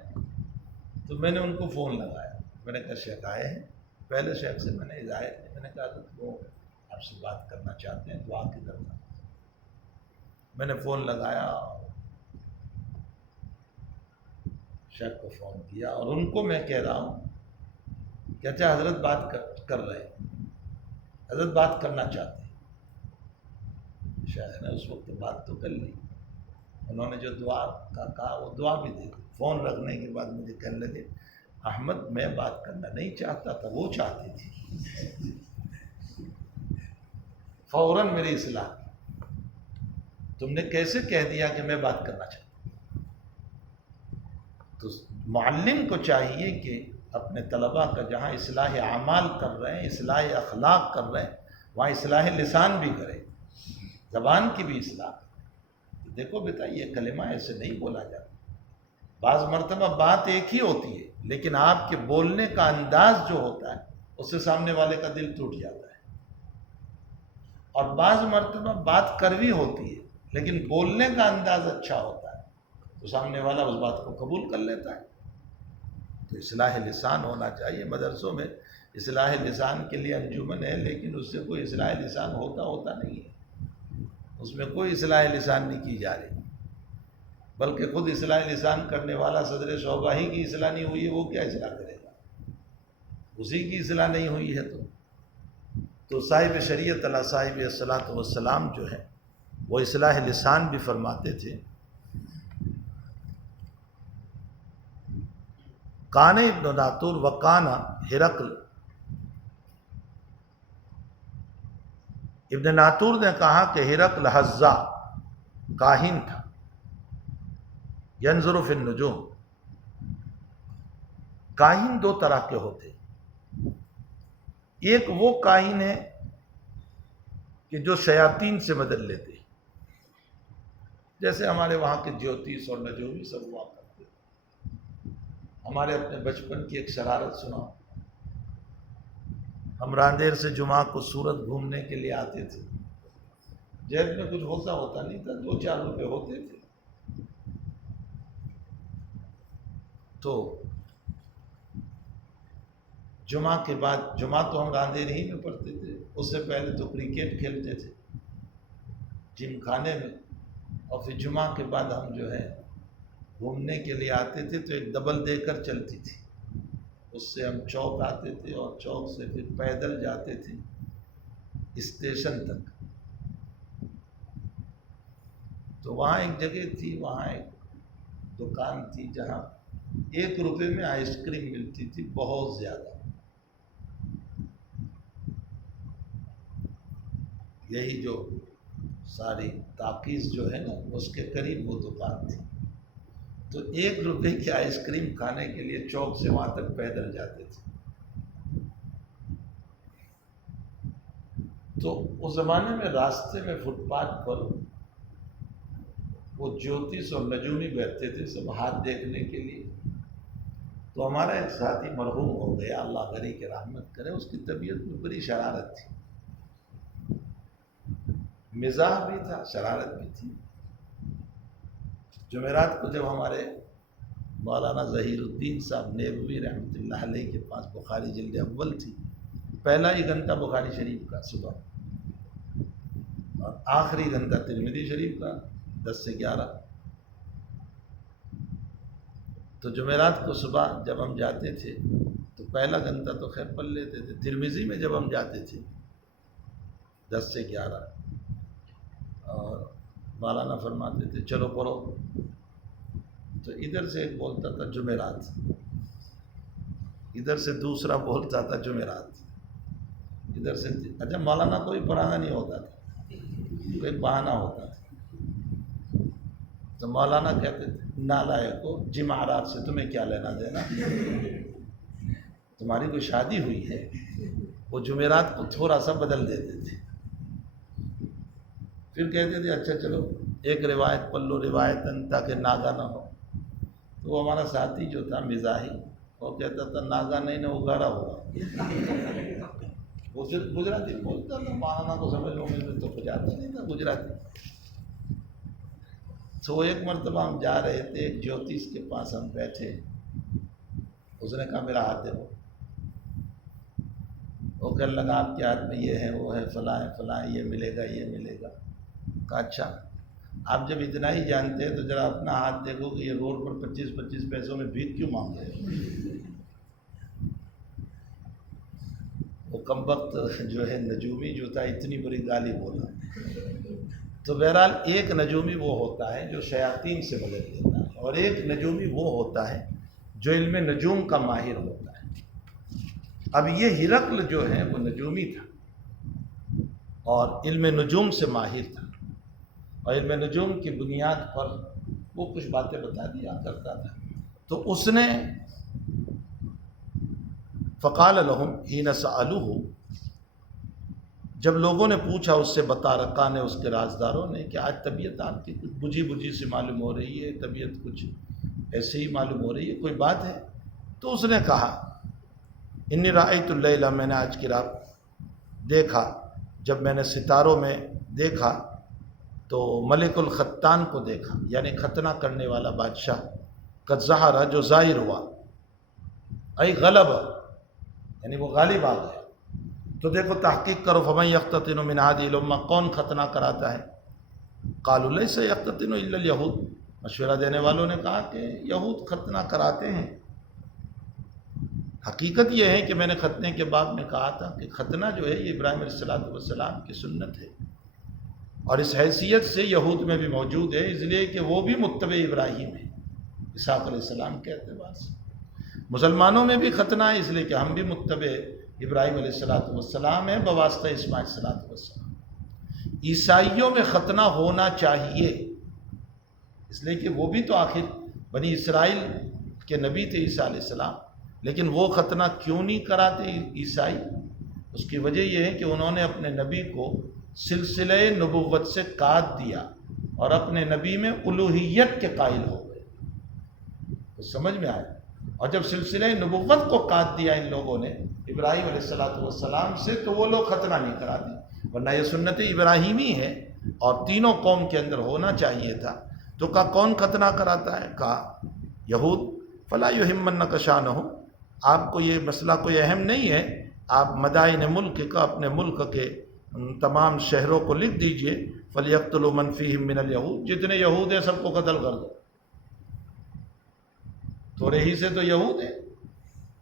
تو میں نے ان کو فون لگایا، میں نے کہا شیخ آئے ہیں، پہلے شیخ سے میں نے ہدایت دی، میں نے کہا حضرت وہ آپ سے بات کرنا چاہتے ہیں، دعا کی درخواست۔ میں نے فون لگایا، شیخ کو فون کیا، اور ان کو میں کہہ رہا ہوں کہ اچھا حضرت بات کر رہے ہیں، حضرت بات کرنا چاہتے ہیں۔ شاہ نے اس وقت بات تو کر لی. انہوں نے جو دعا کا کہا وہ دعا بھی دی. فون رکھنے کے بعد مجھے کہنے لگے احمد میں بات کرنا نہیں چاہتا تھا، وہ چاہتی تھی. فوراً میری اصلاح کی. تم نے کیسے کہہ دیا کہ میں بات کرنا چاہتا ہوں؟ تو معلم کو چاہیے کہ اپنے طلباء کا جہاں اصلاح اعمال کر رہے ہیں، اصلاح اخلاق کر رہے ہیں، وہاں اصلاح لسان بھی کرے، زبان کی بھی اصلاح. دیکھو بیٹا یہ کلمہ ایسے نہیں بولا جاتا. بعض مرتبہ بات ایک ہی ہوتی ہے لیکن آپ کے بولنے کا انداز جو ہوتا ہے اس سے سامنے والے کا دل ٹوٹ جاتا ہے. اور بعض مرتبہ بات کڑوی ہوتی ہے لیکن بولنے کا انداز اچھا ہوتا ہے تو سامنے والا اس بات کو قبول کر لیتا ہے. تو اصلاح لسان ہونا چاہیے. مدرسوں میں اصلاح لسان کے لیے انجمن ہے لیکن اس سے کوئی اصلاح لسان ہوتا نہیں ہے. اس میں کوئی اصلاح لسان نہیں کی جا رہی، بلکہ خود اصلاح لسان کرنے والا صدر شعبہ ہی کی اصلاح نہیں ہوئی ہے، وہ کیا اصلاح کرے گا؟ اسی کی اصلاح نہیں ہوئی ہے. تو صاحب شریعت علیہ صاحب الصلاۃ والسلام جو ہے وہ اصلاح لسان بھی فرماتے تھے. کان ابن ناطور وکان ہرقل. ابن ناطور نے کہا کہ ہرقل حضا کاہن تھا. ینظر فی النجوم. کاہن دو طرح کے ہوتے. ایک وہ کاہن ہے کہ جو شیاطین سے مدد لیتے، جیسے ہمارے وہاں کے جوتیش اور نجومی سب ہوا کرتے. ہمارے اپنے بچپن کی ایک شرارت سنا. ہم راندیر سے جمعہ کو سورت گھومنے کے لیے آتے تھے. جیب میں کچھ ہوتا نہیں تھا، 2-4 روپے ہوتے تھے. تو جمعہ کے بعد، جمعہ تو ہم راندیر ہی میں پڑھتے تھے، اس سے پہلے تو کرکٹ کھیلتے تھے جم خانے میں، اور پھر جمعہ کے بعد ہم جو ہے گھومنے کے لیے آتے تھے. تو ایک ڈبل دے کر چلتی تھی، اس سے ہم چوک آتے تھے اور چوک سے پھر پیدل جاتے تھے اسٹیشن تک. تو وہاں ایک جگہ تھی، وہاں ایک دکان تھی جہاں 1 روپے میں آئس کریم ملتی تھی بہت زیادہ. یہی جو ساری تاکیز جو ہے نا اس کے قریب وہ دکان تھی. تو 1 روپے کی آئس کریم کھانے کے لیے چوک سے وہاں تک پیدل جاتے تھے. تو اس زمانے میں راستے میں فٹ پاتھ پر وہ جوتیش اور نجومی بیٹھتے تھے سب ہاتھ دیکھنے کے لیے. تو ہمارا ایک ساتھی مرحوم ہو گیا، اللہ غنی کے رحمت کرے. اس کی طبیعت میں بڑی شرارت تھی، مزاح بھی تھا، شرارت بھی تھی. جمعرات کو جب ہمارے مولانا ظہیر الدین صاحب نیبوی رحمۃ اللہ علیہ کے پاس بخاری جلد اول تھی، پہلا ہی گھنٹہ بخاری شریف کا صبح اور آخری گھنٹہ ترمذی شریف کا 10 سے 11. تو جمعرات کو صبح جب ہم جاتے تھے تو پہلا گھنٹہ تو خیر پڑھ لیتے تھے. ترمذی میں جب ہم جاتے تھے 10 سے 11 اور مولانا فرماتے تھے چلو پڑھو. تو ادھر سے ایک بولتا تھا جمعرات، ادھر سے دوسرا بولتا تھا جمعرات، ادھر سے. اچھا مولانا کوئی پڑھانا نہیں ہوتا تھا، کوئی بہانہ ہوتا تھا. تو مولانا کہتے تھے نالائق کو جمعرات سے تمہیں کیا لینا دینا، تمہاری کوئی شادی ہوئی ہے. وہ جمعرات کو تھوڑا سا بدل دیتے تھے. پھر کہتے تھے اچھا چلو ایک روایت پڑھ لو روایتاً تاکہ ناگا نہ ہو. تو وہ ہمارا ساتھی جو تھا مزاحی، وہ کہتا تھا ناگا نہیں نہ اگاڑا ہوا. وہ صرف گجراتی بولتا تھا، مولانا کو سمجھنے میں تو کچھ آتا نہیں تھا گجراتی. تو ایک مرتبہ ہم جا رہے تھے، ایک جوتیش کے پاس ہم بیٹھے. اس نے کہا میرا ہاتھ دیکھو. وہ کہنے لگا آپ کے ہاتھ میں یہ ہے وہ ہے فلاں ہے فلاں ہے، یہ ملے گا یہ ملے گا. کہا اچھا آپ جب اتنا ہی جانتے ہیں تو ذرا اپنا ہاتھ دیکھو کہ یہ روڈ پر 25 پیسوں میں بھیک کیوں مانگ رہے ہیں. وہ کمبخت جو ہے نجومی جو تھا اتنی بڑی گالی بولا. تو بہرحال ایک نجومی وہ ہوتا ہے جو شیاطین سے مدد لیتا ہے، اور ایک نجومی وہ ہوتا ہے جو علم نجوم کا ماہر ہوتا ہے۔ اب یہ ہرقل جو ہے وہ نجومی تھا اور علم نجوم سے ماہر تھا، اور علم نجوم کی بنیاد پر وہ کچھ باتیں بتا دیا کرتا تھا۔ تو اس نے فقال لهم حين سألوه، جب لوگوں نے پوچھا اس سے، بتا رکھا نے اس کے رازداروں نے، کہ آج طبیعت آپ کی کچھ بجھی بجھی سی معلوم ہو رہی ہے، طبیعت کچھ ایسے ہی معلوم ہو رہی ہے، کوئی بات ہے؟ تو اس نے کہا انی رأیت اللیل، میں نے آج کی رات دیکھا، جب میں نے ستاروں میں دیکھا تو ملک الختان کو دیکھا، یعنی ختنہ کرنے والا بادشاہ، قد ظہر، جو ظاہر ہوا، ای غلب، یعنی وہ غالب آ گیا۔ تو دیکھو تحقیق کرو، فمن یختتن من هذه الامہ، کون ختنہ کراتا ہے؟ قالوا لیس یختتن الا الیہود، مشورہ دینے والوں نے کہا کہ یہود ختنہ کراتے ہیں۔ حقیقت یہ ہے کہ میں نے ختنے کے باب میں کہا تھا کہ ختنہ جو ہے یہ ابراہیم علیہ السلام کی سنت ہے، اور اس حیثیت سے یہود میں بھی موجود ہے، اس لیے کہ وہ بھی متبع ابراہیم ہے اسحاق علیہ السلام کے اعتبار سے۔ مسلمانوں میں بھی ختنہ ہے، اس لیے کہ ہم بھی متبع ابراہیم علیہ السلام ہیں بواسطہ اسماعیل علیہ السلام۔ عیسائیوں میں ختنہ ہونا چاہیے، اس لیے کہ وہ بھی تو آخر بنی اسرائیل کے نبی تھے عیسیٰ علیہ السلام، لیکن وہ ختنہ کیوں نہیں کراتے عیسائی؟ اس کی وجہ یہ ہے کہ انہوں نے اپنے نبی کو سلسلہ نبوت سے کاٹ دیا اور اپنے نبی میں الوہیت کے قائل ہو گئے۔ تو سمجھ میں آیا؟ اور جب سلسلہ نبوت کو کاٹ دیا ان لوگوں نے ابراہیم علیہ السلام سے، تو وہ لوگ ختنہ نہیں کراتے، ورنہ یہ سنت ابراہیمی ہے اور تینوں قوم کے اندر ہونا چاہیے تھا۔ تو کہا کون ختنہ کراتا ہے؟ کہا یہود۔ فلا یہمنک شانہ، آپ کو یہ مسئلہ کوئی اہم نہیں ہے، آپ مدائن ملک کا، اپنے ملک کے تمام شہروں کو لکھ دیجئے، فلیقتلوا من فیہم من الیہود، جتنے یہود ہیں سب کو قتل کر دو، تھوڑے ہی سے تو یہود ہیں،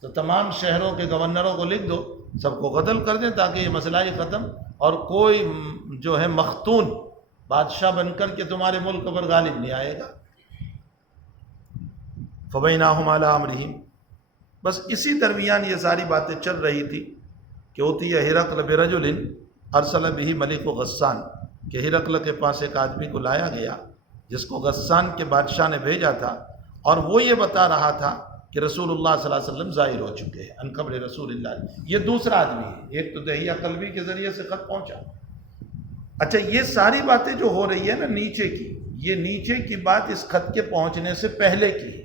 تو تمام شہروں کے گورنروں کو لکھ دو، سب کو قتل کر دیں تاکہ یہ مسئلہ ہی ختم، اور کوئی جو ہے مختون بادشاہ بن کر کے تمہارے ملک پر غالب نہیں آئے گا۔ فبیناہم علی امرہم، بس اسی درمیان یہ ساری باتیں چل رہی تھی کہ اتی ہرقل برجل ارسل بہ ملک غسان، کہ ہرقل کے پاس ایک آدمی کو لایا گیا جس کو غسان کے بادشاہ نے بھیجا تھا، اور وہ یہ بتا رہا تھا کہ رسول اللہ صلی اللہ علیہ وسلم ظاہر ہو چکے ہیں عن قبر رسول اللہ۔ یہ دوسرا آدمی ہے، ایک تو دہیہ قلبی کے ذریعے سے خط پہنچا۔ اچھا، یہ ساری باتیں جو ہو رہی ہے نا نیچے کی، یہ نیچے کی بات اس خط کے پہنچنے سے پہلے کی ہے۔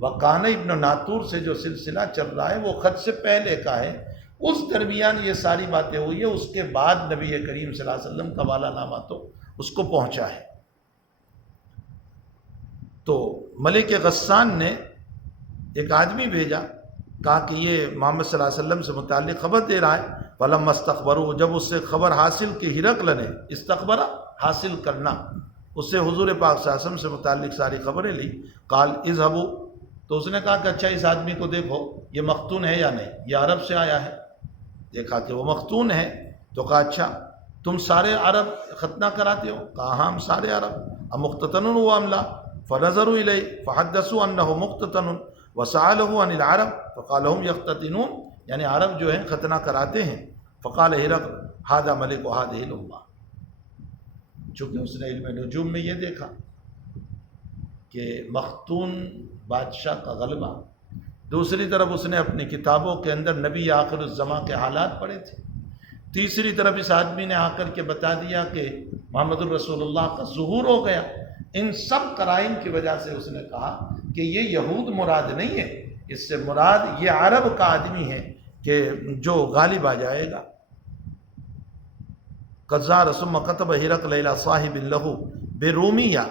وقان ابن ناطور سے جو سلسلہ چل رہا ہے وہ خط سے پہلے کا ہے، اس درمیان یہ ساری باتیں ہوئی ہے، اس کے بعد نبی کریم صلی اللہ علیہ وسلم کا والا نامہ تو اس کو پہنچا ہے۔ تو ملک غسان نے ایک آدمی بھیجا، کہا کہ یہ محمد صلی اللہ علیہ وسلم سے متعلق خبر دے رہا ہے۔ فلما استخبروا، جب اس سے خبر حاصل کی، ہرقل نے استخبرہ حاصل کرنا، اس سے حضور پاک صلی اللہ علیہ وسلم سے متعلق ساری خبریں لی، قال اذهبوا، تو اس نے کہا کہ اچھا اس آدمی کو دیکھو یہ مختون ہے یا نہیں، یہ عرب سے آیا ہے۔ دیکھا کہ وہ مختون ہے تو کہا اچھا تم سارے عرب ختنہ کراتے ہو؟ کہا ہاں ہم سارے عرب۔ امختتن هو ام لا؟ فنظروا الیہ فحدثوا انه مختتن وسألہ عن العرب فقال هم یختتنون، یعنی عرب جو ہیں ختنہ کراتے ہیں۔ فقال ہرقل هذا ملک هذه الامہ، چونکہ اس نے علم نجوم میں یہ دیکھا کہ مختون بادشاہ کا غلبہ، دوسری طرف اس نے اپنی کتابوں کے اندر نبی آخر الزمان کے حالات پڑھے تھے، تیسری طرف اس آدمی نے آ کر کے بتا دیا کہ محمد الرسول اللہ کا ظہور ہو گیا۔ ان سب قرائن کی وجہ سے اس نے کہا کہ یہ یہود مراد نہیں ہے، اس سے مراد یہ عرب کا آدمی ہے کہ جو غالب آ جائے گا۔ قزار ثم كتب ہرقل الى صاحب له برومیہ،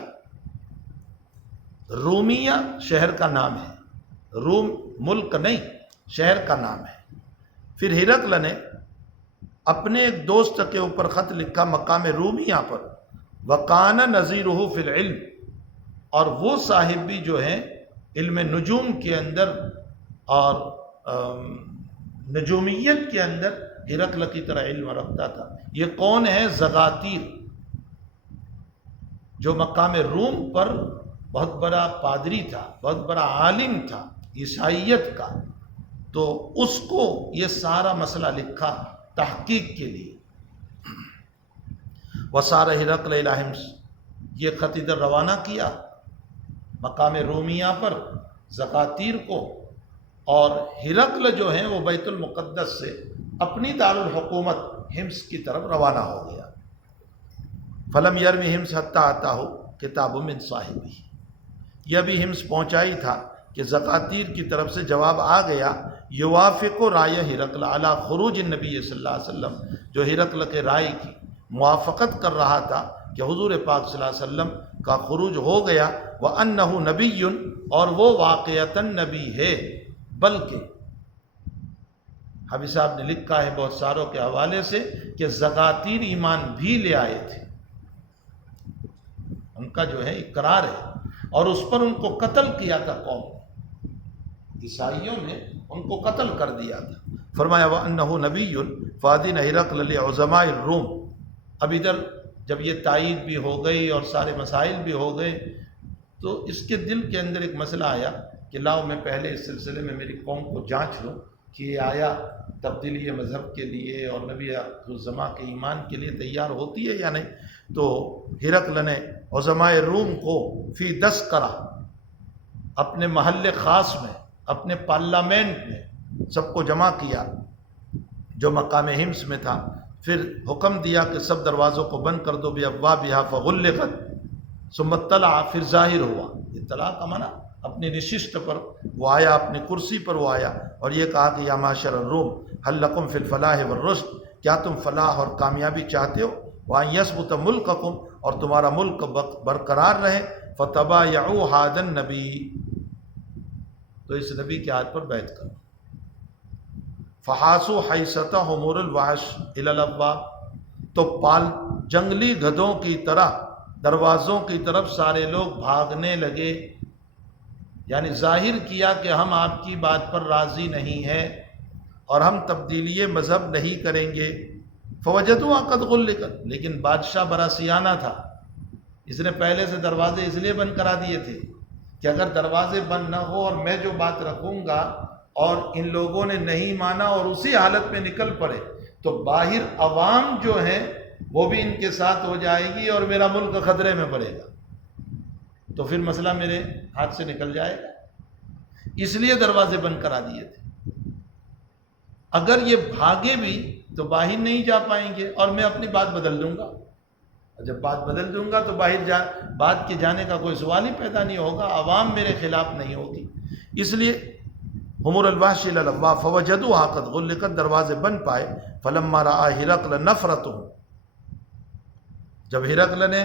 رومیہ شہر کا نام ہے، روم ملک نہیں شہر کا نام ہے۔ پھر ہرقل نے اپنے ایک دوست کے اوپر خط لکھا مقام رومیہ پر، وقان نظیرہ فی العلم، اور وہ صاحب بھی جو ہیں علم نجوم کے اندر اور نجومیت کے اندر ہرقل کی طرح علم رکھتا تھا۔ یہ کون ہے؟ زغاتیر، جو مقام روم پر بہت بڑا پادری تھا، بہت بڑا عالم تھا عیسائیت کا، تو اس کو یہ سارا مسئلہ لکھا تحقیق کے لیے۔ وسار ہرقل الی حمص، یہ خط ادھر روانہ کیا مقام رومیہ پر زکاتیر کو، اور ہرقل جو ہیں وہ بیت المقدس سے اپنی دارالحکومت حمص کی طرف روانہ ہو گیا۔ فلم یرم حمص حتی اتاہ کتاب من صاحبہ، یہ بھی حمص پہنچا ہی تھا کہ زکاتیر کی طرف سے جواب آ گیا، یوافق رائے ہرقل علی خروج النبی صلی اللہ علیہ وسلم، جو ہرقل کے رائے کی موافقت کر رہا تھا کہ حضور پاک صلی اللہ علیہ وسلم کا خروج ہو گیا، وَأَنَّهُ نَبِيٌّ، اور وہ واقعتاً نبی ہے۔ بلکہ حبیب صاحب نے لکھا ہے بہت ساروں کے حوالے سے کہ زکاتیر ایمان بھی لے آئے تھے، ان کا جو ہے اقرار ہے، اور اس پر ان کو قتل کیا تھا قوم نے، عیسائیوں نے ان کو قتل کر دیا تھا۔ فرمایا وَأَنَّهُ نَبِيٌّ فَأَذِنَ هِرَقْلُ لِعُظَمَاءِ الرُّومِ، اب ادھر جب یہ تائید بھی ہو گئی اور سارے مسائل بھی ہو گئے، تو اس کے دل کے اندر ایک مسئلہ آیا کہ لاؤ میں پہلے اس سلسلے میں میری قوم کو جانچ لوں کہ یہ آیا تبدیلی مذہب کے لیے اور نبی الزما کے ایمان کے لیے تیار ہوتی ہے یا نہیں۔ تو ہرقل نے عظماء روم کو فی 10 کرا، اپنے محل خاص میں، اپنے پارلیمنٹ میں سب کو جمع کیا جو مقام حمص میں تھا، پھر حکم دیا کہ سب دروازوں کو بند کر دو بِأَبْوَابِهَا فَغُلِّقَتْ ثُمَّ اطَّلَعَ، پھر ظاہر ہوا، اطلاع کا معنی اپنی نشست پر وہ آیا، اپنی کرسی پر وہ آیا، اور یہ کہا کہ یا معاشر الروم هل لکم فی الفلاح والرشد، کیا تم فلاح اور کامیابی چاہتے ہو، وَأَن يَثْبُتَ مُلْكَكُمْ، اور تمہارا ملک برقرار رہے، فَتَبَايَعُوا هَذَا النَّبِيَّ، تو اس نبی کے ہاتھ پر بیعت کرو۔ فحاسو حیثتہ حمور الوحش الی الابواب، تو جنگلی گدھوں کی طرح دروازوں کی طرف سارے لوگ بھاگنے لگے، یعنی ظاہر کیا کہ ہم آپ کی بات پر راضی نہیں ہیں اور ہم تبدیلی مذہب نہیں کریں گے۔ فوجدوا قد غلقت، لیکن بادشاہ بڑا سیانہ تھا، اس نے پہلے سے دروازے اس لیے بند کرا دیے تھے کہ اگر دروازے بند نہ ہو اور میں جو بات رکھوں گا اور ان لوگوں نے نہیں مانا اور اسی حالت میں نکل پڑے، تو باہر عوام جو ہیں وہ بھی ان کے ساتھ ہو جائے گی اور میرا ملک خطرے میں پڑے گا، تو پھر مسئلہ میرے ہاتھ سے نکل جائے گا، اس لیے دروازے بند کرا دیے تھے۔ اگر یہ بھاگے بھی تو باہر نہیں جا پائیں گے اور میں اپنی بات بدل دوں گا، اور جب بات بدل دوں گا تو باہر بات کے جانے کا کوئی سوال ہی پیدا نہیں ہوگا، عوام میرے خلاف نہیں ہوگی، اس لیے حمر الوحش الی الابواب فوجدوها قد غلقت، دروازے بند پائے۔ فلما رأى ہرقل نفرتهم، جب ہرقل نے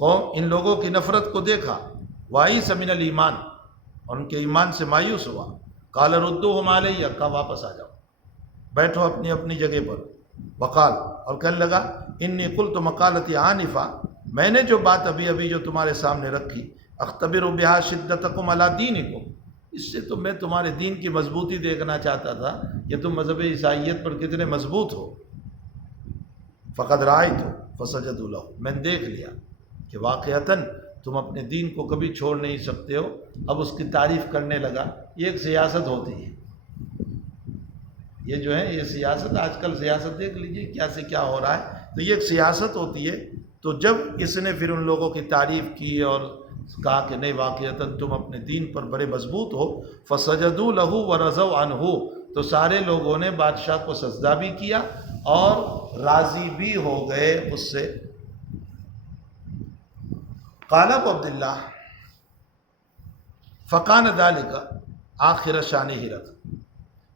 ان لوگوں کی نفرت کو دیکھا، وائس من الایمان، اور ان کے ایمان سے مایوس ہوا، قال ردوهم علی، کہا واپس آ جاؤ، بیٹھو اپنی اپنی جگہ پر۔ وقال، اور کہنے لگا انی قلت مقالتی آنفا، میں نے جو بات ابھی ابھی جو تمہارے سامنے رکھی، اختبر بہا شدتکم علی دینکم، اس سے تو میں تمہارے دین کی مضبوطی دیکھنا چاہتا تھا کہ تم مذہب عیسائیت پر کتنے مضبوط ہو۔ فقد رأیت فسجدوا لہ، میں نے دیکھ لیا کہ واقعتاً تم اپنے دین کو کبھی چھوڑ نہیں سکتے ہو۔ اب اس کی تعریف کرنے لگا، یہ ایک سیاست ہوتی ہے، یہ جو ہے یہ سیاست، آج کل سیاست دیکھ لیجئے کیا سے کیا ہو رہا ہے، تو یہ ایک سیاست ہوتی ہے۔ تو جب اس نے پھر ان لوگوں کی تعریف کی اور کہا کہ نہیں واقعتاً تم اپنے دین پر بڑے مضبوط ہو، فسجدوا لہ ورضوا عنہ، تو سارے لوگوں نے بادشاہ کو سجدہ بھی کیا اور راضی بھی ہو گئے اس سے۔ قال ابو عبداللہ فکان ذلک آخر شان ہرقل،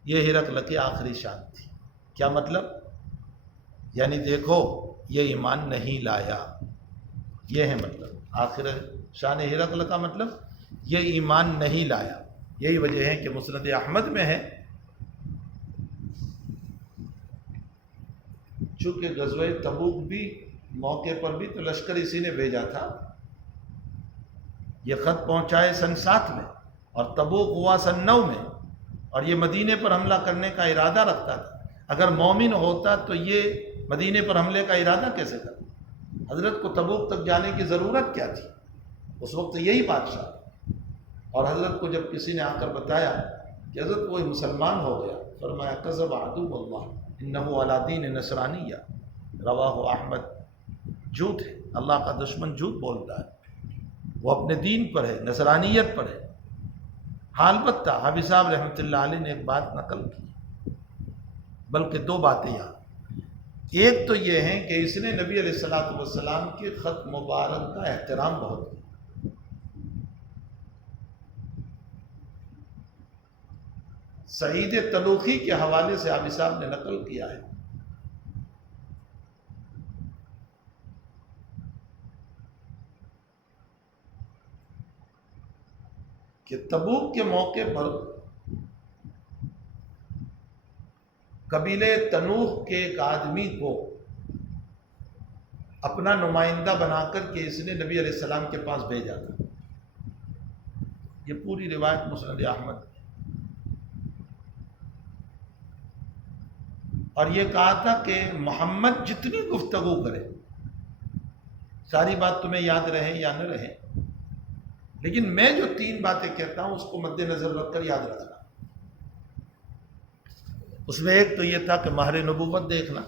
یہ ہرقل کی آخری شان تھی۔ کیا مطلب؟ یعنی دیکھو یہ ایمان نہیں لایا، یہ ہے مطلب آخر شان ہرقل کا مطلب یہ ایمان نہیں لایا۔ یہی وجہ ہے کہ مسند احمد میں ہے، چونکہ غزوہ تبوک بھی موقع پر بھی تو لشکر اسی نے بھیجا تھا، یہ خط پہنچائے سن 7 میں اور تبوک ہوا سن 9 میں، اور یہ مدینے پر حملہ کرنے کا ارادہ رکھتا تھا۔ اگر مومن ہوتا تو یہ مدینے پر حملے کا ارادہ کیسے کرتا؟ حضرت کو تبوک تک جانے کی ضرورت کیا تھی؟ اس وقت یہی بادشاہ تھا۔ اور حضرت کو جب کسی نے آ کر بتایا کہ حضرت وہی مسلمان ہو گیا، فرمایا کذب عدو اللہ انہ علی دین نصرانیہ، رواہ احمد۔ جھوٹ ہے، اللہ کا دشمن جھوٹ بولتا ہے، وہ اپنے دین پر ہے، نصرانیت پر ہے۔ ہاں البتہ حافظ صاحب رحمۃ اللہ علیہ نے ایک بات نقل کی، بلکہ دو باتیں یہاں۔ ایک تو یہ ہے کہ اس نے نبی علیہ الصلوۃ والسلام کے خط مبارک کا احترام بہت کیا۔ سعید تلوخی کے حوالے سے حافظ صاحب نے نقل کیا ہے کہ تبوک کے موقع پر قبیلے تنوخ کے ایک آدمی کو اپنا نمائندہ بنا کر کے اس نے نبی علیہ السلام کے پاس بھیجا تھا۔ یہ پوری روایت مسند احمد ہے۔ اور یہ کہا تھا کہ محمد جتنی گفتگو کرے، ساری بات تمہیں یاد رہے یا نہ رہے، لیکن میں جو 3 باتیں کہتا ہوں اس کو مد نظر رکھ کر یاد رکھنا۔ اس میں ایک تو یہ تھا کہ مہر نبوت دیکھنا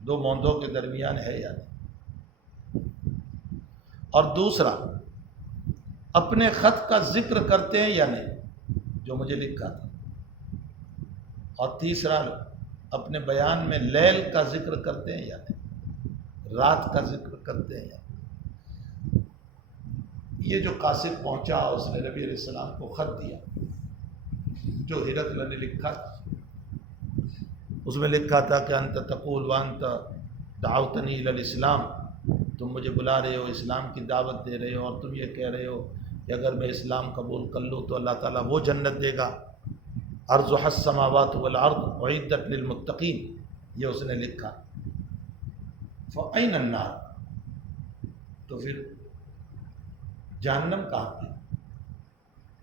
2 موندوں کے درمیان ہے یا نہیں، اور دوسرا اپنے خط کا ذکر کرتے ہیں یا نہیں جو مجھے لکھا تھا، اور تیسرا اپنے بیان میں لیل کا ذکر کرتے ہیں یا نہیں، رات کا ذکر کرتے ہیں یا نہیں۔ یہ جو قاصد پہنچا اس نے نبی علیہ السلام کو خط دیا جو ہرقل نے لکھا تھا۔ اس میں لکھا تھا کہ انت تقول وانت دعوتنی الی الاسلام، تم مجھے بلا رہے ہو، اسلام کی دعوت دے رہے ہو، اور تم یہ کہہ رہے ہو کہ اگر میں اسلام قبول کر لوں تو اللہ تعالیٰ وہ جنت دے گا، ارضها السماوات والارض اعدت للمتقین، یہ اس نے لکھا۔ فأین النار، تو پھر جہنم کہاں ہے؟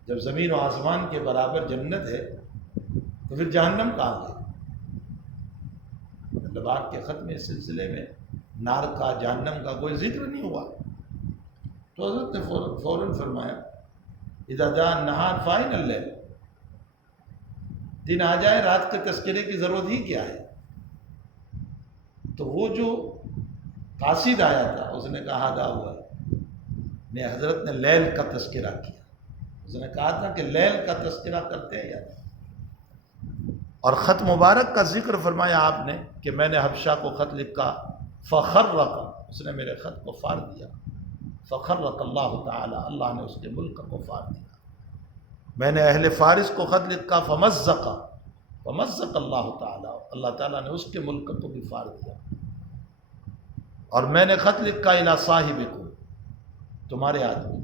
جب زمین و آسمان کے برابر جنت ہے تو پھر جہنم کہاں ہے؟ مطلب آپ کے خط میں اس سلسلے میں نار کا، جہنم کا کوئی ذکر نہیں ہوا۔ تو حضرت نے فوراً فرمایا اذا جاء النہار فأین اللیل، دن آ جائے رات کے تذکرے کی ضرورت ہی کیا ہے؟ تو وہ جو قاصد آیا تھا اس نے کہا ہادا ہوا نے، حضرت نے لیل کا تذکرہ کیا۔ اس نے کہا تھا کہ لیل کا تذکرہ کرتے ہیں یا نہیں، اور خط مبارک کا ذکر فرمایا آپ نے کہ میں نے حبشہ کو خط لکھا، فخرق، اس نے میرے خط کو فاڑ دیا، فخرق اللہ تعالی، اللہ نے اس کے ملک کو فاڑ دیا۔ میں نے اہل فارس کو خط لکھا، فمزق اللہ تعالیٰ، اللہ تعالیٰ نے اس کے ملک کو بھی فاڑ دیا۔ اور میں نے خط لکھا الی صاحبکم، تمہارے آدمی،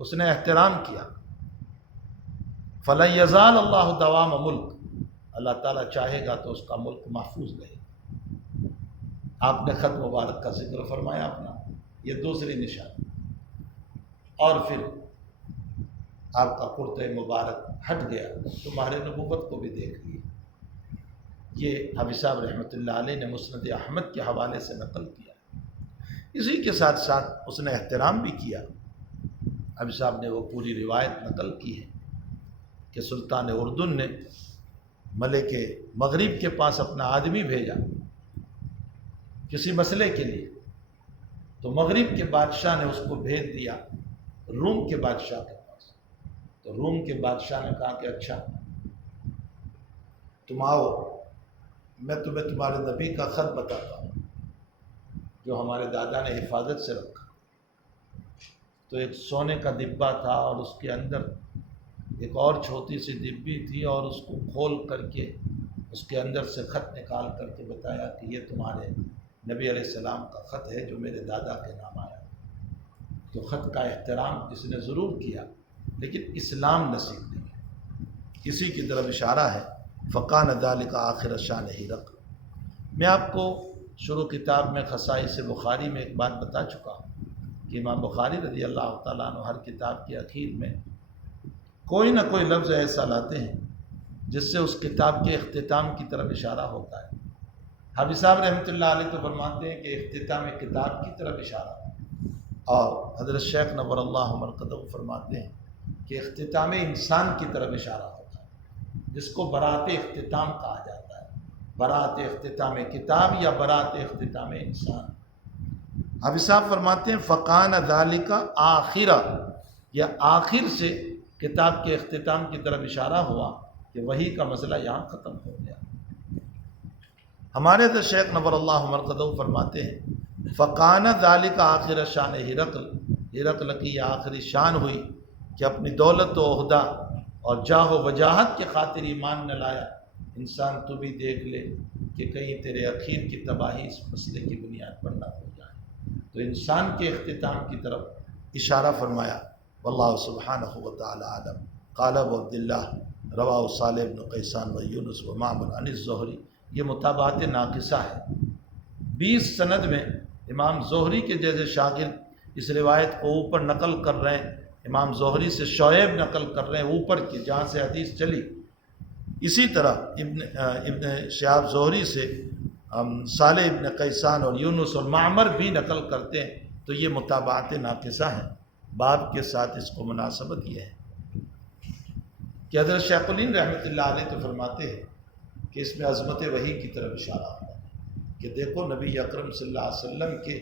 اس نے احترام کیا۔ فلن یزال اللہ دوام ملک، اللہ تعالیٰ چاہے گا تو اس کا ملک محفوظ رہے۔ آپ نے خط مبارک کا ذکر فرمایا اپنا، یہ دوسری نشانی۔ اور پھر آپ کا کرتہ مبارک ہٹ گیا تو مہر نبوت کو بھی دیکھ لیے۔ یہ حافظ صاحب رحمۃ اللہ علیہ نے مسند احمد کے حوالے سے نقل کیا۔ اسی کے ساتھ ساتھ اس نے احترام بھی کیا۔ حافظ صاحب نے وہ پوری روایت نقل کی ہے کہ سلطان اردن نے ملک مغرب کے پاس اپنا آدمی بھیجا کسی مسئلے کے لیے، تو مغرب کے بادشاہ نے اس کو بھیج دیا روم کے بادشاہ کے پاس۔ تو روم کے بادشاہ نے کہا کہ اچھا تم آؤ، میں تمہیں تمہارے نبی کا خط بتاتا ہوں جو ہمارے دادا نے حفاظت سے رکھا۔ تو ایک سونے کا ڈبہ تھا اور اس کے اندر ایک اور چھوٹی سی ڈبی تھی، اور اس کو کھول کر کے اس کے اندر سے خط نکال کر کے بتایا کہ یہ تمہارے نبی علیہ السلام کا خط ہے جو میرے دادا کے نام آیا۔ تو خط کا احترام اس نے ضرور کیا، لیکن اسلام نصیب نہیں۔ اسی کی طرف اشارہ ہے فقان ذالک آخر شان ہرقل۔ میں آپ کو شروع کتاب میں خصائص بخاری میں ایک بات بتا چکا ہوں کہ امام بخاری رضی اللہ تعالیٰ عنہ ہر کتاب کے اخیر میں کوئی نہ کوئی لفظ ایسا لاتے ہیں جس سے اس کتاب کے اختتام کی طرف اشارہ ہوتا ہے۔ حافظ صاحب رحمۃ اللہ علیہ تو فرماتے ہیں کہ اختتام کتاب کی طرف اشارہ، اور حضرت شیخ نور اللہ مرقدہ فرماتے ہیں کہ اختتام انسان کی طرف اشارہ ہوتا ہے، جس کو برات اختتام کہا جاتا ہے، برات اختتام کتاب یا برات اختتام انسان۔ حافظ صاحب فرماتے ہیں فقان ذالک آخرہ، یا آخر سے کتاب کے اختتام کی طرف اشارہ ہوا کہ وحی کا مسئلہ یہاں ختم ہو گیا۔ ہمارے حضرت شیخ نور اللہ مرقدہ فرماتے ہیں فقان ذالک آخر شان ہرقل، ہرقل کی یہ آخری شان ہوئی کہ اپنی دولت و عہدہ اور جاہ و وجاہت کے خاطر ایمان نہ لایا۔ انسان تو بھی دیکھ لے کہ کہیں تیرے اخیر کی تباہی اس مسئلے کی بنیاد پر نہ ہو جائے، تو انسان کے اختتام کی طرف اشارہ فرمایا۔ واللہ سبحانہ وتعالی عالم۔ قال ابو عبداللہ رواہ صالح بن قیسان و یونس و معمر عن الزہری، یہ متابعات ناقصہ ہے۔ 20 سند میں امام زہری کے جیسے شاگرد اس روایت کو اوپر نقل کر رہے ہیں، امام زہری سے شعیب نقل کر رہے ہیں اوپر کی جہاں سے حدیث چلی، اسی طرح ابن شہاب زہری سے صالح ابن قیسان اور یونس اور معمر بھی نقل کرتے ہیں، تو یہ متابعات ناقصہ ہیں۔ باب کے ساتھ اس کو مناسبت یہ ہے کہ حضرت شیخ الہند رحمۃ اللہ علیہ تو فرماتے ہیں کہ اس میں عظمت وحی کی طرف اشارہ ہوتا ہے کہ دیکھو نبی اکرم صلی اللہ علیہ وسلم کے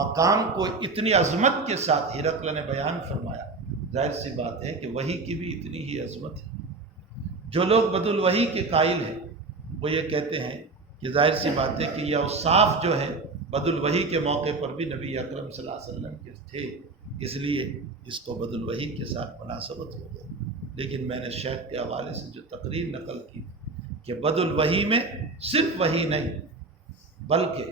مقام کو اتنی عظمت کے ساتھ ہرقل نے بیان فرمایا، ظاہر سی بات ہے کہ وحی کی بھی اتنی ہی عظمت ہے۔ جو لوگ بدل وحی کے قائل ہیں وہ یہ کہتے ہیں کہ ظاہر سی بات ہے کہ یہ اوصاف جو ہے بدل وحی کے موقع پر بھی نبی اکرم صلی اللہ علیہ وسلم کے تھے، اس لیے اس کو بدل وحی کے ساتھ مناسبت ہو گئی۔ لیکن میں نے شیخ کے حوالے سے جو تقریر نقل کی کہ بدل وحی میں صرف وحی نہیں بلکہ